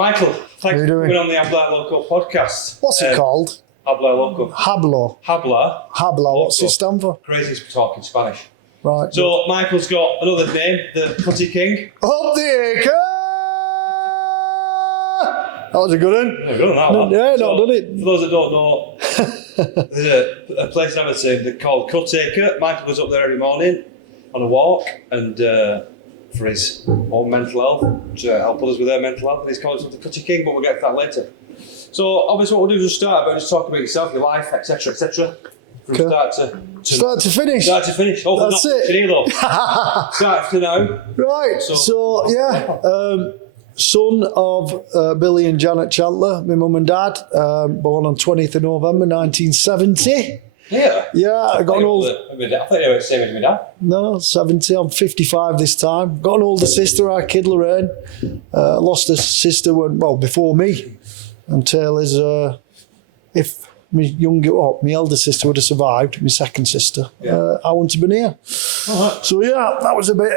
Michael, thanks for coming on the Habla Loco podcast. What's it called? Habla Loco. Habla. What's it stand for? Craziest for talking Spanish. Right. So Michael's got another name, the Cutty King. Up the acre! That was a good one. Yeah, good on that one. Yeah, not done it. For those that don't know, there's a place in Everton they're called Cutty King. Michael goes up there every morning on a walk and for his own mental health, to help others with their mental health. And he's called himself the Cutty King, but we'll get to that later. So obviously what we'll do is just start about just talk about yourself, your life, etc., etc. From start to finish. Start to finish. Oh, that's not it. Here, though. Start to now. Right. So son of Billy and Janet Chantler, my mum and dad, born on 20th of November 1970. Yeah. Yeah, I got an old. I thought you were the same as my dad. No, 70. I'm 55 this time. Got an older sister, our kid Lorraine. Lost a sister before me. And Taylor's, if my my elder sister would have survived, my second sister, I wouldn't have been here. Right. So yeah, that was a bit.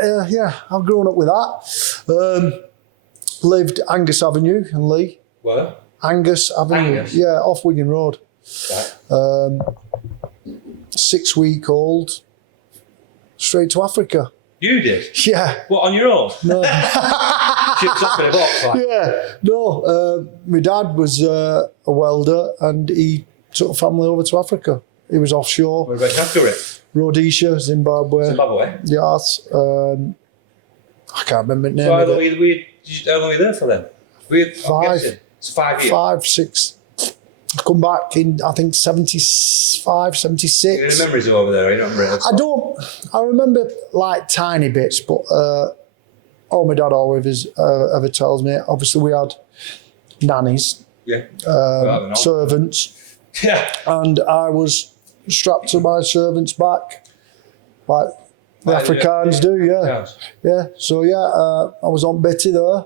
I've grown up with that. Lived Angus Avenue in Lee. Where? Angus Avenue. Angus? Yeah, off Wigan Road. Right. 6-week-old, straight to Africa. You did? Yeah. What, on your own? No. Chips up in a box, like? Yeah. No, my dad was a welder and he took a family over to Africa. He was offshore. Where about after it? Rhodesia, Zimbabwe. Zimbabwe? Yes. I can't remember the name So how of long it. were you there for then? It's 5 years. 5, 6. I've come back in, I think, 75, 76. You got any memories of over there? You don't remember it? I remember like tiny bits, but all my dad always ever tells me, obviously we had nannies, servants, and I was strapped to my servant's back, like the Afrikaans do, yeah. So I was on Betty there.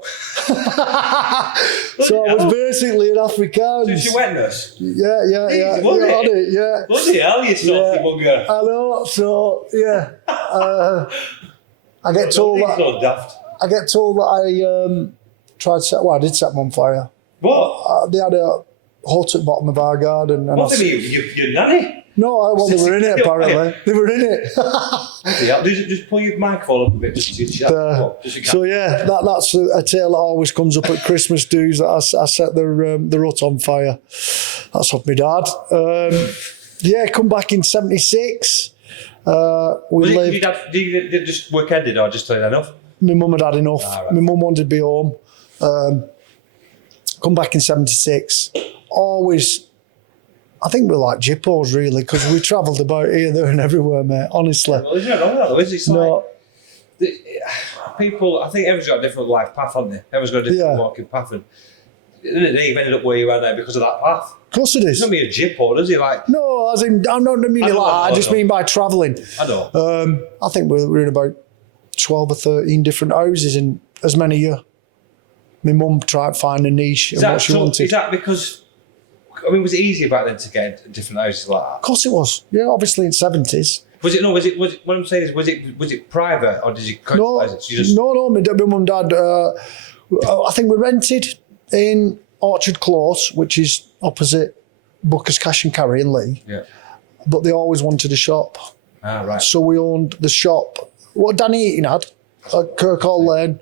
So I was basically an Afrikaans. So she wet nurse? Yeah. Yeah. Bloody hell, you salty bugger. I know. So I get told that tried to set. Well, I did set them on fire. What? They had a hut at the bottom of our garden. And what do you mean? Your nanny? No, they were in it apparently. They were in it. Just pull your microphone up a bit just to chat. So that's a tale that always comes up at Christmas dues, that I set the hut on fire. That's off my dad. Come back in 76. Did you just work ended or just had enough? My mum had enough. Right. My mum wanted to be home. Come back in 76. Always, I think we're like jippos really, because we travelled about here, there and everywhere, mate, honestly. Well, there's nothing wrong with that though, is it? It's like, people, I think everyone's got a different life path, haven't they? Everyone's got a different walking path, and you've ended up where you are now because of that path. Of course it is. It's not me a jippo, does he? Like, no, as in, I'm not meaning like that, I just mean by travelling. I know. I think we're in about 12 or 13 different houses in as many years. My mum tried to find a niche and what she wanted. Is that because, was it easier back then to get into different houses like that? Of course it was. Yeah, obviously in 70s. Was it, what I'm saying is, was it private or did you countrywise it? No, my mum and dad, I think we rented in Orchard Close, which is opposite Booker's Cash and Carry in Lee. Yeah. But they always wanted a shop. Ah, right. So we owned the shop, what Danny Eaton had, at Kirkall Lane.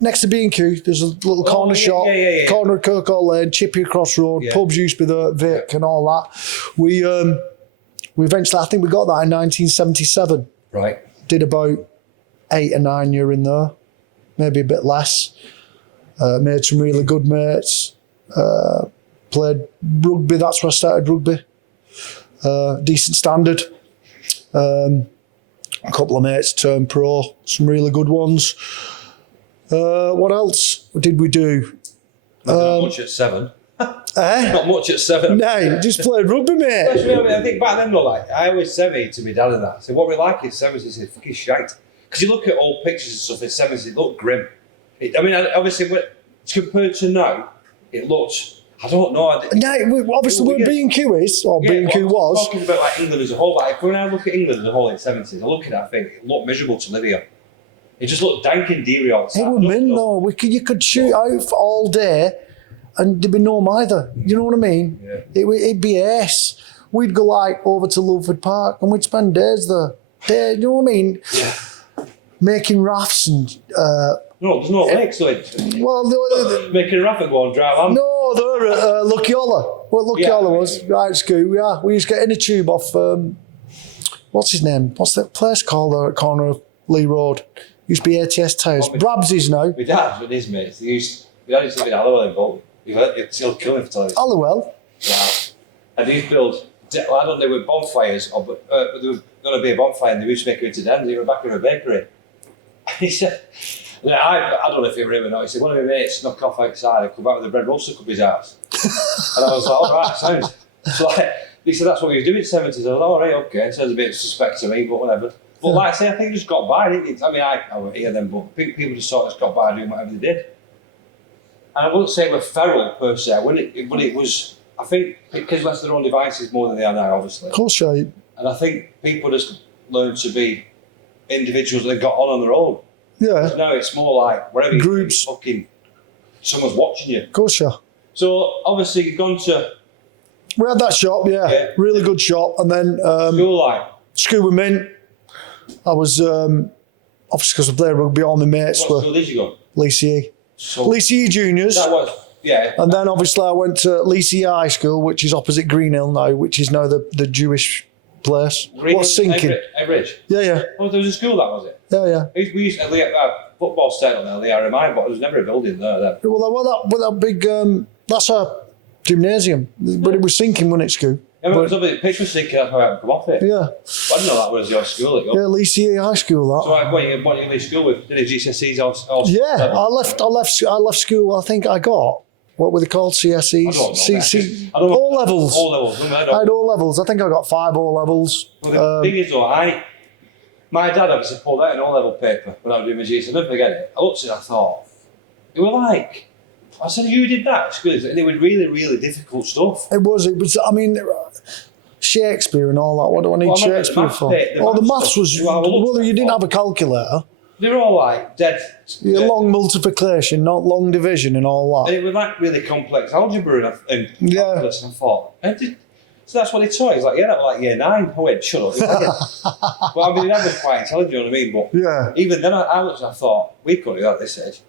Next to B&Q, there's a little corner shop, corner of Kirkall Lane, Chippy Cross Road, pubs used to be there, Vic and all that. We eventually, I think we got that in 1977. Right. Did about 8 or 9 years in there, maybe a bit less. Made some really good mates. Played rugby, that's where I started rugby. Decent standard. A couple of mates turned pro, some really good ones. What else did we do? Not much at 7. Not much at 7. No, just played rugby, mate. I think back then, though, like, I always said it to my dad and that. I said, what we like in 70s is fucking shite. Because you look at old pictures and stuff in 70s, it looked grim. Obviously, compared to now, it looks, I don't know. No, obviously where B&Q is, or B&Q was. I'm talking about like England as a whole. Like, when I look at England as a whole in the 70s, I look at that thing, it looked miserable to live here. It just looked dank and deary outside. It was mint though. You could shoot out for all day and there'd be no either. You know what I mean? Yeah. It'd be ace. We'd go like over to Lulford Park and we'd spend days there. You know what I mean? Yeah. Making rafts and... No, there's no lakes, so making a raft and go on dry land. No, they're at Lucky Holler. What Lucky Holler was, right at school, yeah. We used to get in a tube off, what's his name? What's that place called there at corner of Lee Road? Used to be ATS Towers. Brabsy's now. My dad and his mates, my dad used to live in Halliwell in Bolton. You'd still kill him for telling you. Halliwell? Yeah. And he'd build, I don't know, they were bonfires, but there was going to be a bonfire and they used to make it into dens. They were back in a bakery. And he said, I don't know if he were him or not. He said, one of my mates snuck off outside and come back with a bread roll stuck up his ass. And I was like, all right, sounds. So he said, that's what he was doing in the 70s. I was like, all right, okay. It sounds a bit suspect to me, but whatever. But like I say, I think he just got by, didn't he? I mean, I were here then, but people just sort of got by doing whatever they did. And I wouldn't say it was feral per se, but it was, I think, because left to their own devices more than they are now, obviously. Of course, yeah. And I think people just learned to be individuals that got on their own. Yeah. Now it's more like wherever groups, fucking someone's watching you. Of course, yeah. So obviously you've gone to. We had that shop, yeah. Really good shop, and then school with mint. I was obviously because I played rugby. All my mates what were. School did you go? Lee CE. Lee CE Juniors. That was And then obviously I went to Lee CE High School, which is opposite Greenhill now, which is now the Jewish place. What's sinking? Edbridge. Yeah. Oh, there was a school that was it. Yeah. We used to have a football stadium there, the RMI, but there was never a building there then. Well, that big, that's a gymnasium, but it was sinking when it's school. Yeah, but the pitch was sinking, that's how I had to come off it. Yeah. I didn't know that was your school. Yeah, Lee CE High School, that. So what you leave school with? Did you GCSEs or yeah, I left school, I think I got, what were they called, CSEs? O levels. O levels. I had O levels. I think I got 5 O levels. Well, the thing is though, my dad obviously pulled out an O-level paper when I was doing my GCSEs. I'll never forget it. I looked at it, I thought, they were like, I said, you did that at school? And it was really, really difficult stuff. It was, I mean, Shakespeare and all that. What do I need Shakespeare for? The maths was, well, you didn't have a calculator. They were all like dead. Long multiplication, not long division and all that. And it was like really complex algebra and calculus, and I thought, so that's what they taught. He's like, yeah, that was like year 9. I went, shut up. But I mean, that was quite intelligent, you know what I mean? But yeah. Even then, I thought, we couldn't do that at this age.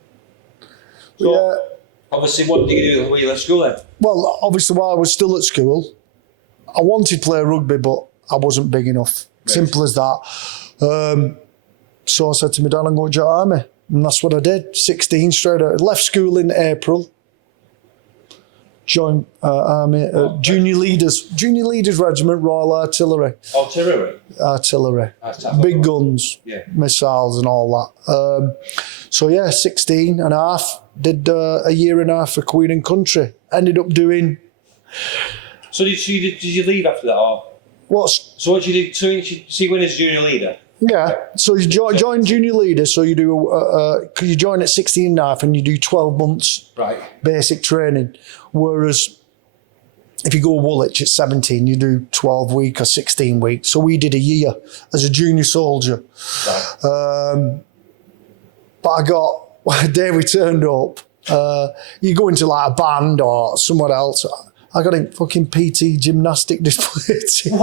So, obviously, what did you do when you left school then? Well, obviously, while I was still at school, I wanted to play rugby, but I wasn't big enough. Right. Simple as that. So I said to my dad, I'm going to join army. And that's what I did. 16 straight out. Left school in April. Joined army, junior leaders regiment, Royal Artillery. Artillery. Big guns, missiles and all that. 16 and a half. Did a year and a half for Queen and Country. Ended up doing... So did you leave after that? Or? So what did you do? So you went as junior leader? Yeah, so you join junior leader, so you do, you join at 16 and a half and you do 12 months basic training. Whereas if you go Woolwich at 17, you do 12 week or 16 weeks. So we did a year as a junior soldier. Right. But I got, the day we turned up, you go into like a band or somewhere else. I got in fucking PT gymnastic display team.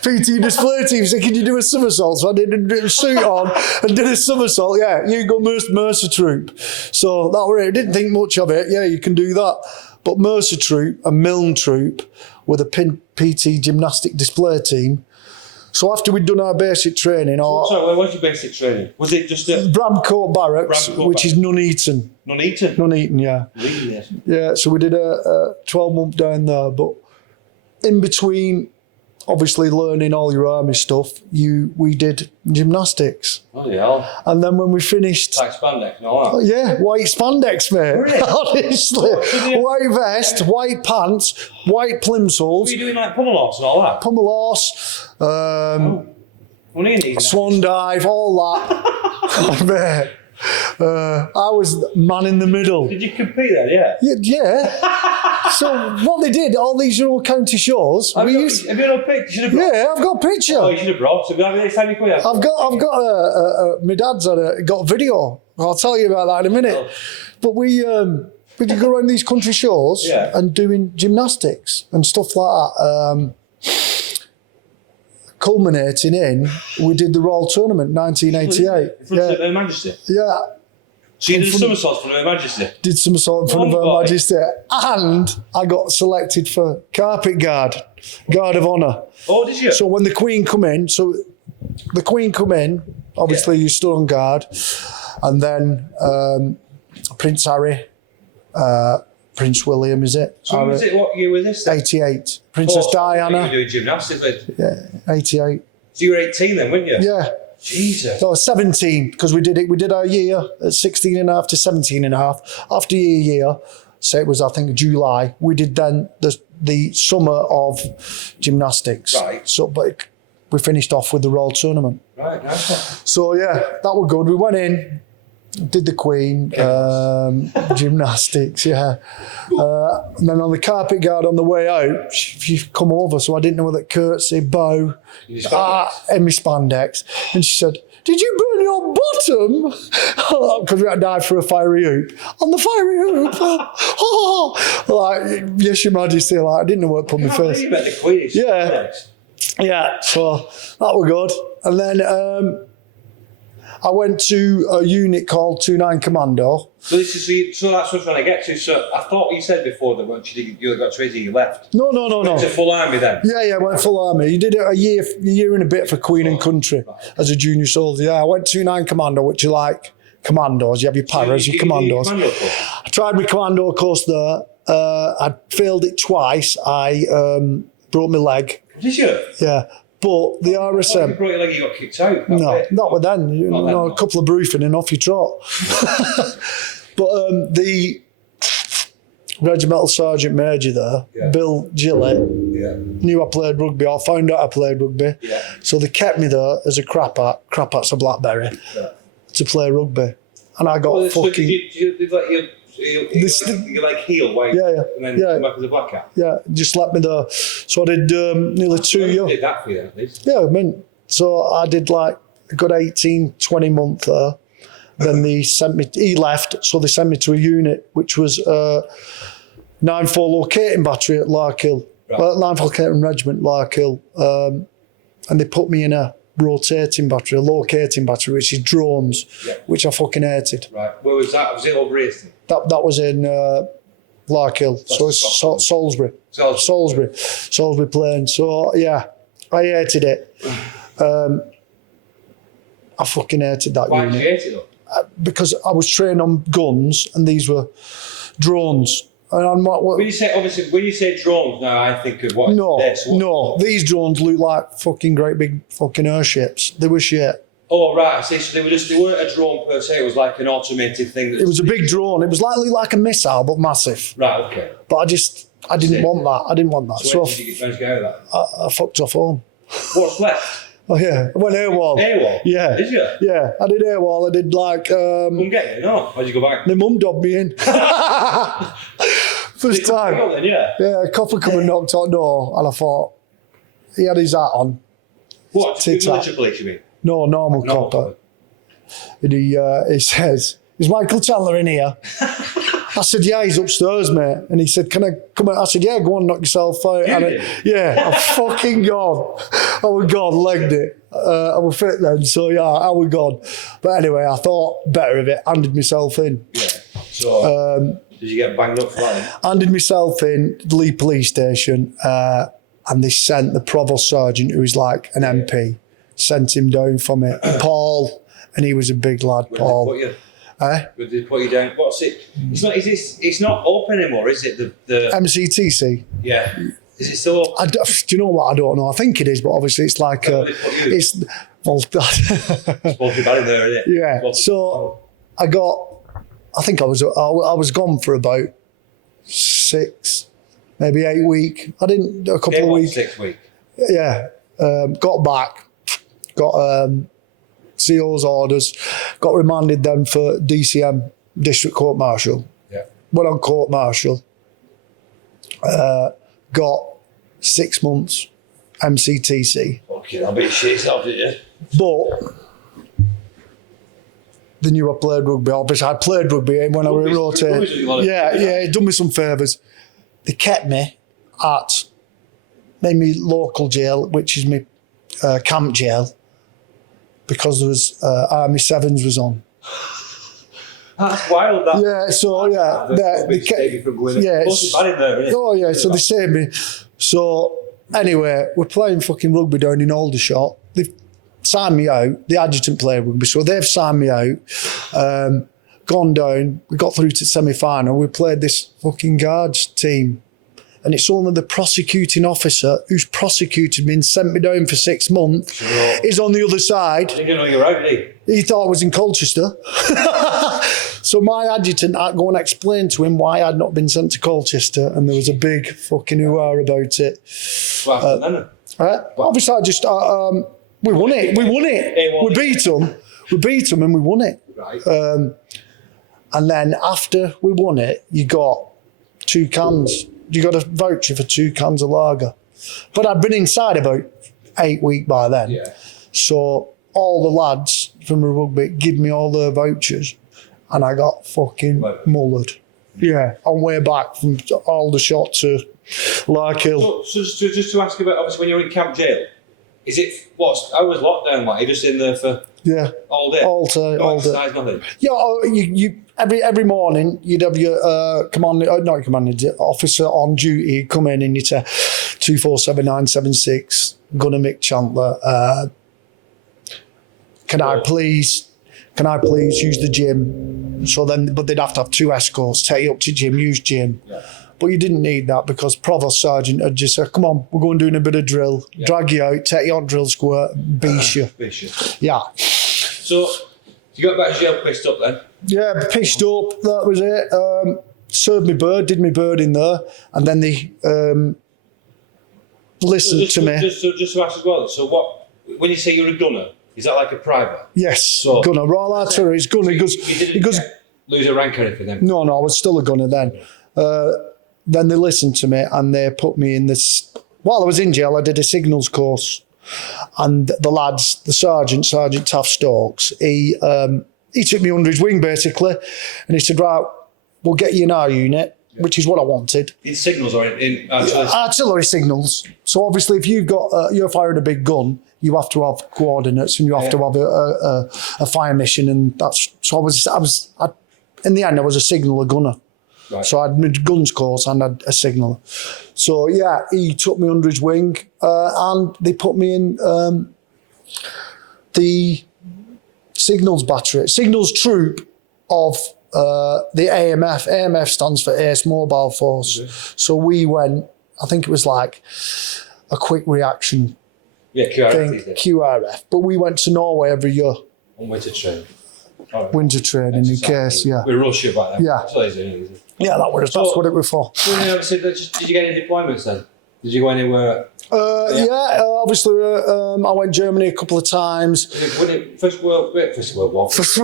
PT display team said, can you do a somersault? So I did a suit on and did a somersault. Yeah, you go Mercer Troop. So that were it. I didn't think much of it. Yeah, you can do that. But Mercer Troop and Milne Troop with a PT gymnastic display team. So after we'd done our basic training... Sorry, what was your basic training? Was it just Bramcourt Barracks, which is Nuneaton. Nuneaton, yeah. Really? Yeah, so we did a 12-month down there, but in between, obviously learning all your army stuff, we did gymnastics. Bloody hell. And then when we finished... Like spandex and all that? Yeah, white spandex, mate. Really? Honestly. White vest, white pants, white plimsolls. Were you doing like pummel horse and all that? Pummel horse, Swan dive, all that. Mate. I was man in the middle. Did you compete then? Yeah. Yeah. So what they did, all these county shows. Have you got a picture? Yeah, I've got a picture. Oh, you should have brought. So we have it next time you come here. I've got my dad's got a video. I'll tell you about that in a minute. Oh. But we did go around these country shows and doing gymnastics and stuff like that. Culminating in, we did the Royal Tournament, 1988. In front of Her Majesty. Yeah. So you did a somersault for Her Majesty. Did somersault in front of Her Majesty, and I got selected for carpet guard of honour. Oh, did you? So when the Queen come in, obviously you stood on guard, and then Prince Harry, Prince William, is it? So what year was this then? 88. Princess Diana. You were doing gymnastics then? Yeah, 88. So you were 18 then, weren't you? Yeah. Jesus. No, 17, because we did our year at 16 and a half to 17 and a half. After year, so it was, I think, July, we did then the summer of gymnastics. Right. So, but we finished off with the Royal Tournament. Right, nice one. So, yeah, that was good. We went in, did the Queen, gymnastics, yeah. And then on the carpet guard on the way out, she come over, so I didn't know whether curtsy, bow, and my spandex. And she said, "Did you burn your bottom?" Because we had to dive for a fiery hoop. On the fiery hoop. Like, yes, Your Majesty, like, I didn't know what put me first. You met the Queen. Yeah. Yeah, so that was good. And then I went to a unit called 29 Commando. So that's what I'm trying to get to. So I thought you said before that once you got to 18, you left. No. Went to full army then? Yeah, I went full army. You did it a year and a bit for Queen and Country as a junior soldier. Yeah, I went 29 Commando, which you like commandos. You have your paras, your commandos. I tried my commando course there. I failed it twice. I broke my leg. Did you? Yeah. But the RSM... You broke your leg, you got kicked out. No, not with then. A couple of briefing and off you trot. But the regimental sergeant major there, Bill Gillett, knew I played rugby, or found out I played rugby. Yeah. So they kept me there as a crapat's a blackberry, to play rugby. And I got fucking... You like heel white, and then come back as a black hat. Yeah, just let me there. So I did nearly 2 years. Did that for you at least? Yeah, I mean, so I did like a good 18, 20 months there. Then he left, so they sent me to a unit which was 9-4 locating battery at Larkhill. Right. Well, 9-4 locating regiment, Larkhill. And they put me in a rotating battery, a locating battery, which is drones, which I fucking hated. Right. Where was that? Was it over Easton? That was in Larkhill, so it's Salisbury Plain. So yeah, I hated it. I fucking hated that unit. Why did you hate it though? Because I was trained on guns and these were drones. And when you say drones now, I think of what? No, these drones look like fucking great big fucking airships. They were shit. Oh right, so they weren't a drone per se. It was like an automated thing. It was a big drone. It was like a missile, but massive. Right. Okay. But I didn't want that. I didn't want that. So when did you get out of that? I fucked off home. What's left? Oh yeah, I went AWOL. AWOL? Yeah. Did you? Yeah, I did AWOL. I did like... Mum get you? No. Why'd you go back? My mum dobbed me in. First time. Then, yeah, a copper come and knocked on the door, and I thought, he had his hat on. What? Military police, you mean? No, normal copper. And he says, "Is Michael Chantler in here?" I said, "Yeah, he's upstairs, mate." And he said, "Can I come out?" I said, "Yeah, go on, knock yourself out." I'm fucking gone. I was gone, legged it. I was fit then, so yeah, I was gone. But anyway, I thought better of it, handed myself in. Yeah. So, did you get banged up for that? Handed myself in the Lee police station, and they sent the provost sergeant, who was like an MP, sent him down for me. Paul, and he was a big lad, Paul. Where did they put you down? What's it? It's not open anymore, is it? The MCTC? Yeah. Is it still open? Do you know what? I don't know. I think it is, but obviously it's like... it's... Well, supposed to be bad in there, isn't it? Yeah. So I think I was gone for about 6, maybe 8 weeks. I didn't... A couple of weeks. 6 weeks? Yeah. Got back. Got... CO's orders, got remanded then for DCM, District Court Martial. Yeah. Went on court martial. Got 6 months MCTC. Okay, I'll be shit yourself, didn't you? But they knew I played rugby. Obviously, I played rugby when I was rotating. Yeah, it done me some favours. They kept me at maybe local jail, which is my camp jail, because there was Army Sevens was on. That's wild. That. Yeah, so yeah, they so they saved me. So anyway, we're playing fucking rugby down in Aldershot. They've signed me out. The adjutant played rugby, so they've signed me out. Gone down. We got through to semi-final. We played this fucking guards team. And it's only the prosecuting officer who's prosecuted me and sent me down for 6 months is on the other side. He didn't know you were out, did he? He thought I was in Colchester. So my adjutant had to go and explain to him why I'd not been sent to Colchester, and there was a big fucking hoo-ha about it. What happened then? Right? Obviously, we won it. We won it. We beat them and we won it. Right. And then after we won it, you got 2 cans. You got a voucher for 2 cans of lager. But I'd been inside about 8 weeks by then. Yeah. So all the lads from the rugby give me all their vouchers, and I got fucking mullered. Yeah, on way back from Aldershot to Larkhill. So just to ask you about, obviously when you're in camp jail, is it, how was lockdown like? You're just in there for all day? All day. Exercise, nothing? Yeah, you every morning you'd have your officer on duty come in and you'd say 247976 Gunner Mick Chantler. Can I please use the gym? So then, but they'd have to have 2 escorts, take you up to gym, use gym. Yeah. But you didn't need that because Provost Sergeant had just said, come on, we're going doing a bit of drill, drag you out, take you on drill square, beat you. Yeah. So you got back to jail pissed up then? Yeah, pissed up, that was it. Served me bird, did me bird in there, and then they listened to me. Just to ask as well, so when you say you're a gunner, is that like a private? Yes, gunner. Royal Artillery is gunner. He goes, lose a rank or anything then? No, I was still a gunner then. Then they listened to me and they put me in this. While I was in jail, I did a signals course, and the lads, the Sergeant Taff Stokes, he took me under his wing basically, and he said, right, we'll get you in our unit, which is what I wanted. In signals or in artillery? Artillery signals. So obviously, if you're firing a big gun, you have to have coordinates and you have to have a fire mission, and that's. So I in the end, I was a signaller gunner. Right. So I had my guns course and I had a signaller. So yeah, he took me under his wing, and they put me in the signals battery, signals troop of the AMF. AMF stands for Ace Mobile Force. Okay. So we went, I think it was like a quick reaction QRF. But we went to Norway every year. On winter training. Right. Winter training in case, yeah. We rush you back then. Yeah. That's what it was for. Did you get any deployments then? Did you go anywhere? Obviously, I went Germany a couple of times. First World War. Was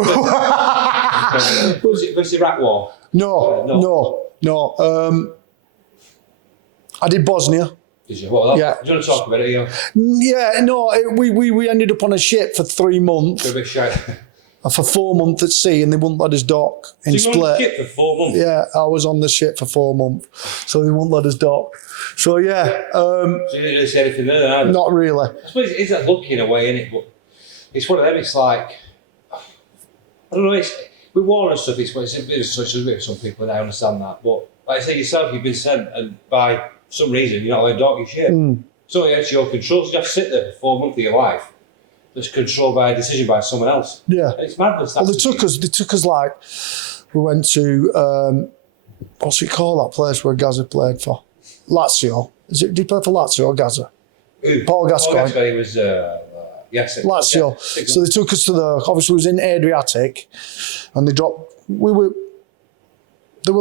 it Iraq War? No. I did Bosnia. Did you? Well, do you want to talk about it? Yeah, no. We ended up on a ship for 3 months. A bit shy. For 4 months at sea, and they wouldn't let us dock in So you were on the ship for 4 months? Yeah, I was on the ship for 4 months, so they wouldn't let us dock. So yeah. So you didn't really see anything there then? Not really. I suppose it is that lucky in a way, isn't it? But it's one of them. It's like, I don't know. It's with war and stuff. It's a bit of such as with some people, and I understand that. But like I say yourself, you've been sent, and by some reason you're not allowed to dock your ship. So it's your control. So you have to sit there for 4 months of your life. That's controlled by a decision by someone else. Yeah. And it's madness. Well, they took us like, we went to, what's it called, that place where Gaza played for? Lazio. Did he play for Lazio or Gaza? Paul Gascoigne. Paul Gascoigne was, yes. Lazio. Yeah, so they took us to obviously it was in Adriatic, and there were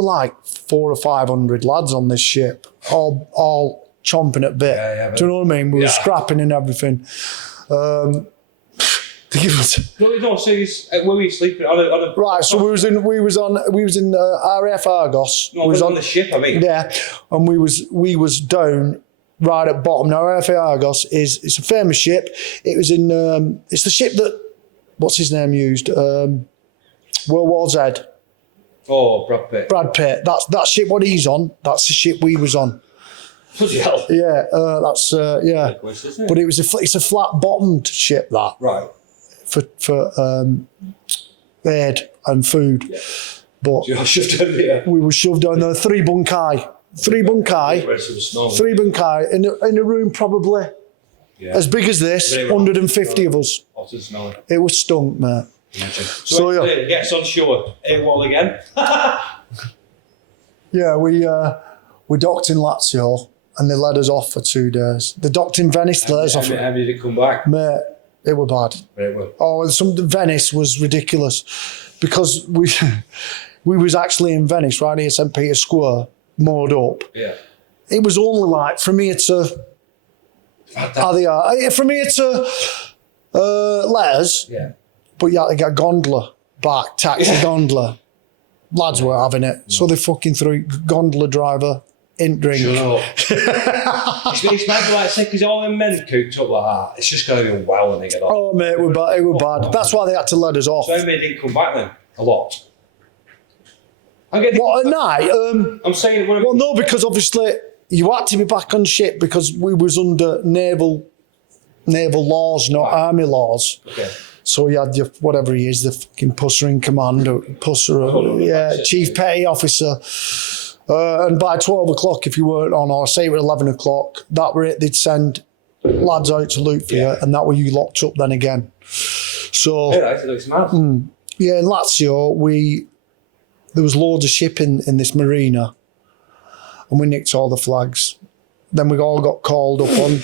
like 400 or 500 lads on this ship, all chomping at bit. Do you know what I mean? We were scrapping and everything. No, so where were you sleeping? On a Right, so we was in RAF Argos. No, we was on the ship, I mean. Yeah, and we was down right at bottom. Now RAF Argos it's a famous ship. It was in it's the ship that what's his name used? World War Z. Oh, Brad Pitt. Brad Pitt. That's that ship. What he's on. That's the ship we was on. Bloody hell. Yeah, that's yeah. Isn't it? But it's a flat bottomed ship that Right. for aid and food. Yeah. But You shoved in there. we were shoved down there. Three bunkai in a room probably as big as this. 150 of us. Hot and smelly. It was stunk, mate. So yeah, gets on shore. AWOL again. Yeah, we docked in Lazio and they let us off for 2 days. They docked in Venice, they let us off. How did it come back? Mate, it were bad. It was. Oh, Venice was ridiculous because we was actually in Venice, right near St. Peter's Square, moored up. Yeah. It was only like from here to from here to Letters, Yeah. but you had to get a gondola back, taxi gondola. Lads were having it, so they fucking threw gondola driver in drink. Shut up. it's meant to like say because all them men cooked up like that. It's just going to be wow when they get off. Oh mate, it were bad. That's why they had to let us off. So how many didn't come back then? A lot. What at night? I'm saying. Well, no, because obviously you had to be back on ship because we was under naval laws, not army laws. Okay. So you had your whatever he is, the fucking pusser in command, chief petty officer. And by 12 o'clock, if you weren't on, or say it was 11 o'clock, that were it. They'd send lads out to loot for you, and that were you locked up then again. So Yeah, it looks mad. yeah, in Lazio, there was loads of shipping in this marina, and we nicked all the flags. Then we all got called up on,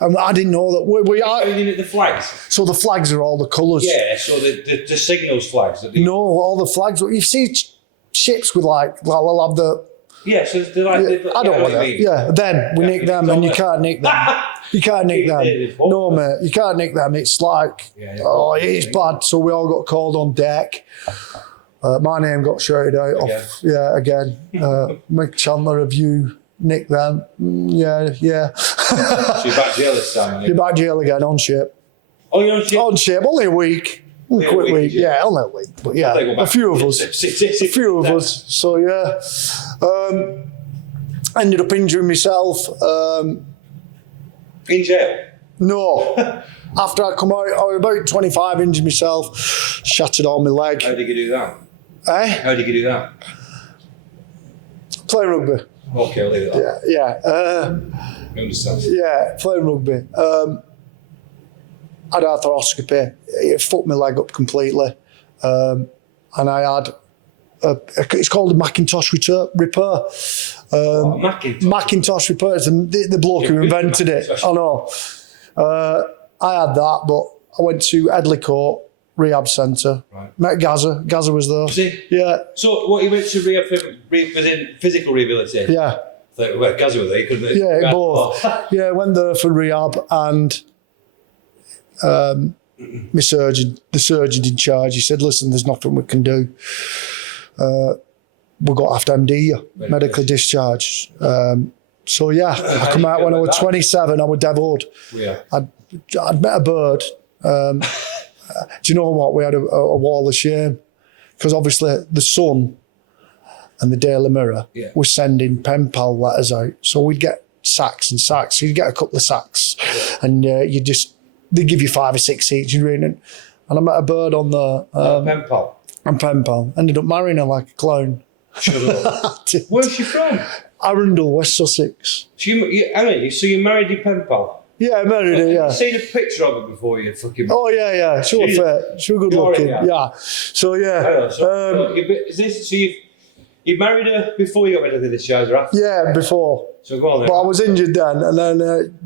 and I didn't know that we are. How did the flags? So the flags are all the colours. Yeah, so the signals flags. No, all the flags. You see ships with like they'll have the. Yeah, so they're like. I don't want that. Yeah, then we nick them, and you can't nick them. You can't nick them. No, mate, you can't nick them. It's like, it's bad. So we all got called on deck. My name got shouted out off. Yeah, again. Mick Chandler, have you nicked them? Yeah. So you're back jail this time. You're back jail again on ship. Oh, you're on ship? On ship, only a week. Quick week, yeah, only a week. But yeah, a few of us. So yeah. Ended up injuring myself. In jail? No. After I come out, I was about 25, injured myself, shattered all my leg. How did you do that? How did you do that? Playing rugby. Okay, I'll leave it at that. Yeah. I understand. Yeah, playing rugby. I had arthroscopy. It fucked my leg up completely. And I had, it's called a Macintosh repair. Macintosh repair. It's the bloke who invented it. I know. I had that, but I went to Edley Court Rehab Centre. Right. Met Gaza. Gaza was there. Was he? Yeah. So what, you went to rehab within physical rehabilitation? Yeah. Well, Gaza was there, you couldn't. Yeah, both. Yeah, went there for rehab, and the surgeon in charge, he said, listen, there's nothing we can do. We've got to have to MD you, medically discharged. So yeah, I come out when I was 27, I was devoured. Yeah. I'd met a bird. Do you know what? We had a wall of shame. Because obviously the Sun and the Daily Mirror was sending pen pal letters out. So we'd get sacks and sacks. You'd get a couple of sacks and they'd give you 5 or 6 each. And I met a bird on the... pen pal? And pen pal. Ended up marrying her like a clown. Shut up. Where's she from? Arundel, West Sussex. So you married your pen pal? Yeah, I married her, yeah. Have you seen a picture of her before you fucking... Oh, yeah. She was fit. She was good looking, yeah. So, yeah. You married her before you got medically discharged, right? Yeah, before. So go on then. But I was injured then, and then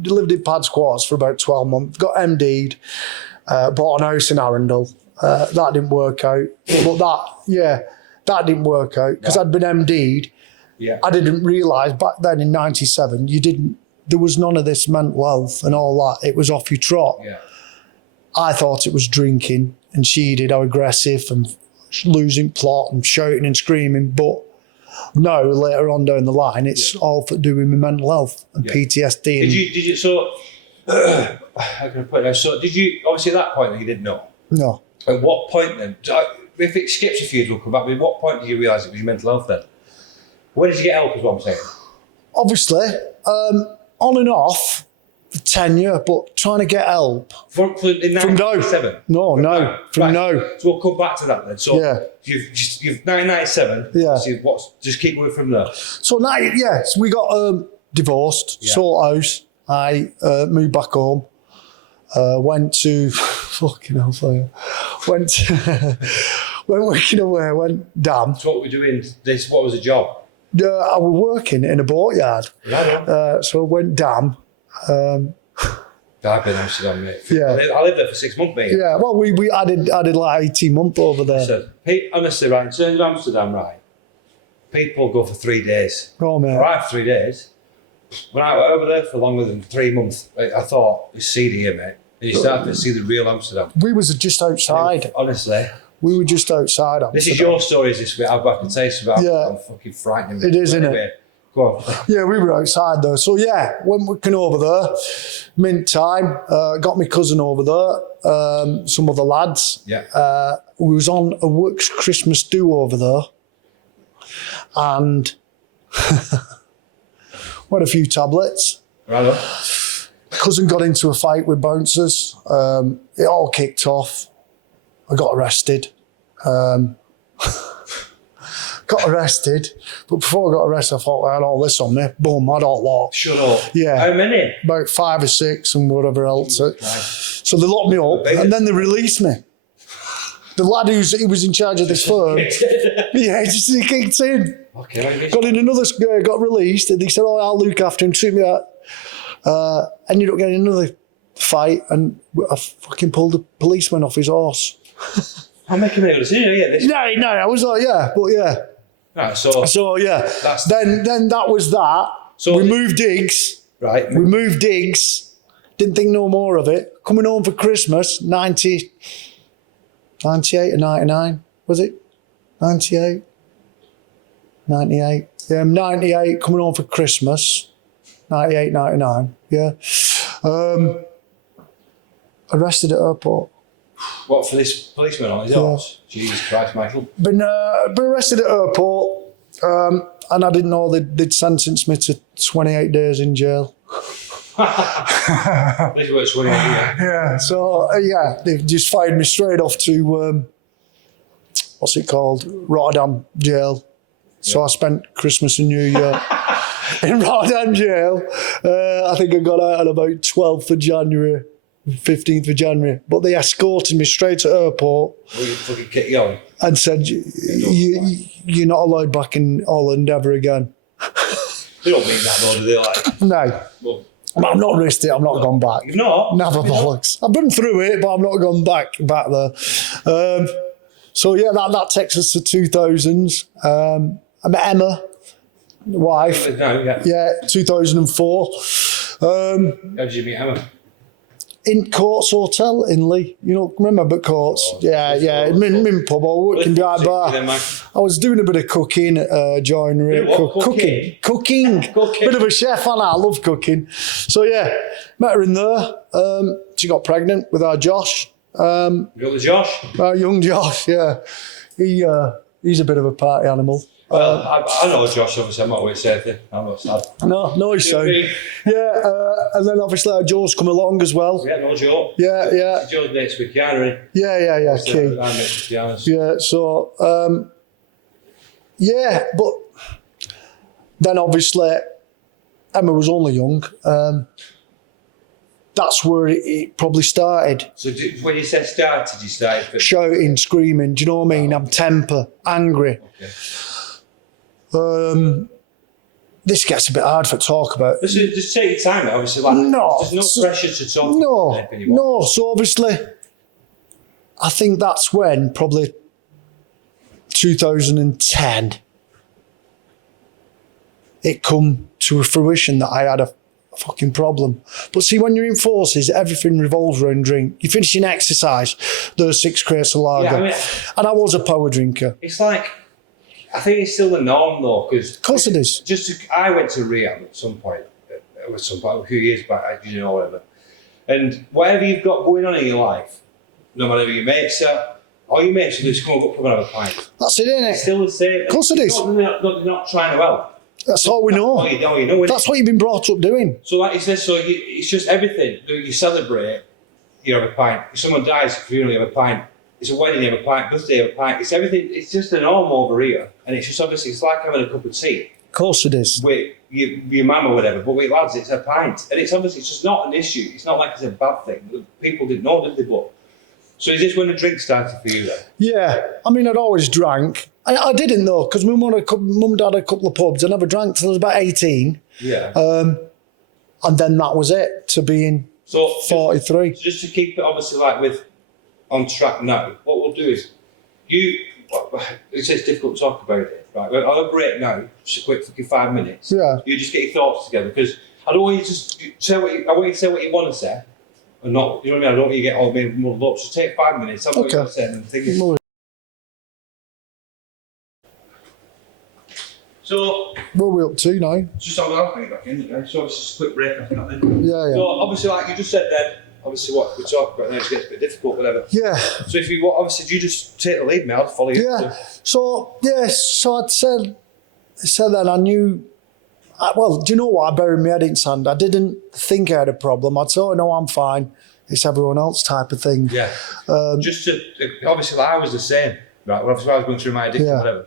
lived in Pad's Quarters for about 12 months. Got MD'd, bought an house in Arundel. That didn't work out. But that didn't work out because I'd been MD'd. Yeah. I didn't realise back then in 97, there was none of this mental health and all that. It was off your trot. Yeah. I thought it was drinking, and she did how aggressive and losing plot and shouting and screaming. But no, later on down the line, it's all for doing with mental health and PTSD. Did you? So how can I put it? So did you? Obviously, at that point, that you didn't know. No. At what point then? If it skips a few, we'll come back. But at what point did you realise it was your mental health then? When did you get help? Is what I'm saying. Obviously, on and off, for tenure, but trying to get help. From 1997? No. From no. So we'll come back to that then. So you've 1997. Yeah. So just keep going from there. So so we got divorced, sold house. I moved back home. Went to fucking hellfire. Went working away. Went damn. So what were we doing? What was the job? I was working in a boatyard. So I went damn. I've been in Amsterdam, mate. Yeah. I lived there for 6 months, mate. Yeah, well, I did like 18 months over there. So, honestly, right, in terms of Amsterdam, right, people go for 3 days. Oh, man. I have 3 days. When I was over there for longer than 3 months, I thought, it's seedy here, mate. And you start to see the real Amsterdam. We was just outside. Honestly. We were just outside Amsterdam. This is your stories this week. I've got to taste about. Yeah. I'm fucking frightened. It is, isn't it? Go on. Yeah, we were outside though. So yeah, went working over there. Mint time. Got my cousin over there. Some other lads. Yeah. We was on a works Christmas do over there. And had a few tablets. Right on. Cousin got into a fight with bouncers. It all kicked off. I got arrested. Got arrested. But before I got arrested, I thought I had all this on me. Boom, I had all locked. Shut up. Yeah. How many? About 5 or 6 and whatever else. Nice. So they locked me up and then they released me. The lad he was in charge of this firm. Yeah, he kicked in. Okay. Got in another, got released, and they said, "Oh, I'll look after him." Treat me out. Ended up getting another fight, and I fucking pulled the policeman off his horse. I'm making a decision. Yeah. No, I was like, yeah, but yeah. Right. So yeah. Then that was that. So we moved digs. Right. We moved digs. Didn't think no more of it. Coming home for Christmas, 98 or 99, was it? 98? 98. Yeah, 98, coming home for Christmas. 98, 99, yeah. Arrested at airport. What, for this policeman on his horse? Jesus Christ, Michael. Been arrested at airport, and I didn't know they'd sentenced me to 28 days in jail. This works 28 years. Yeah, so they just fired me straight off to what's it called, Rotterdam jail. So I spent Christmas and New Year in Rotterdam jail. I think I got out on about 12th of January, 15th of January. But they escorted me straight to airport. Will you fucking kick you on? And said, you're not allowed back in Holland ever again. They don't mean that though, do they? Like, no. Well, I've not risked it. I've not gone back. You've not? Never bollocks. I've been through it, but I've not gone back there. So yeah, that takes us to 2000s. I met Emma, wife. Yeah, 2004. How did you meet Emma? In Courts Hotel in Lee. You know, remember Courts? Oh, yeah. Min pub. I was working behind bar. I was doing a bit of cooking, joinery. Cooking. Bit of a chef, and I love cooking. So yeah, met her in there. She got pregnant with our Josh. You got the Josh? Our young Josh, yeah. He's a bit of a party animal. Well, I know Josh, obviously. I'm not always saying it. I'm not sad. No, he's so. Yeah, and then obviously our Joe's come along as well. Yeah, no Joe. Yeah. Joe's next with Kiana, Yeah, key. Yeah, so, but then obviously Emma was only young. That's where it probably started. So when you said started, you started? Shouting, screaming, do you know what I mean? I'm temper, angry. Okay. This gets a bit hard for talk about. Just take your time, obviously. Like, there's no pressure to talk about anymore. No, so obviously, I think that's when, probably 2010, it come to a fruition that I had a fucking problem. But see, when you're in forces, everything revolves around drink. You're finishing exercise, there's 6 crates of lager. Yeah, I mean, and I was a power drinker. it's like, I think it's still the norm though, because Of course it is. I went to rehab at some point, a few years back, whatever. And whatever you've got going on in your life, no matter who your mates are, all your mates will just come and have a pint. That's it, innit? It's still the same. Of course it is. They're not trying to help. That's all we know. All you know, innit? That's what you've been brought up doing. So like you said, it's just everything. You celebrate, you have a pint. If someone dies at a funeral, you have a pint. It's a wedding, you have a pint. Birthday, you have a pint. It's everything. It's just a norm over here. And it's just obviously, it's like having a cup of tea. Of course it is. With your mum or whatever, but with lads, it's a pint. And it's obviously, it's just not an issue. It's not like it's a bad thing. People didn't know, did they? But so is this when the drink started for you then? Yeah. I mean, I'd always drank. I didn't though, because mum and dad had a couple of pubs. I never drank till I was about 18. Yeah. And then that was it, to being 43. Just to keep it obviously on track now, what we'll do is, it's difficult to talk about it, right? I'll have a break now, just a quick 5 minutes. Yeah. You just get your thoughts together, because I don't want you to say I want you to say what you want to say, and not, you know what I mean? I don't want you to get all maybe muddled up. So take 5 minutes, tell me what you want to say, and the thing is. So, What are we up to now? just I'll bring it back in, okay? So it's just a quick break after that then. Yeah. So obviously, like you just said then, obviously what we talk about now just gets a bit difficult, whatever. Yeah. So if you want, obviously, do you just take the lead, mate? I'll follow you. Yeah. So I'd said that I knew. Well, do you know what? I buried my head in sand. I didn't think I had a problem. I'd say, "Oh no, I'm fine. It's everyone else," type of thing. Yeah. Just to obviously, like, I was the same, right? When I was going through my addiction, whatever.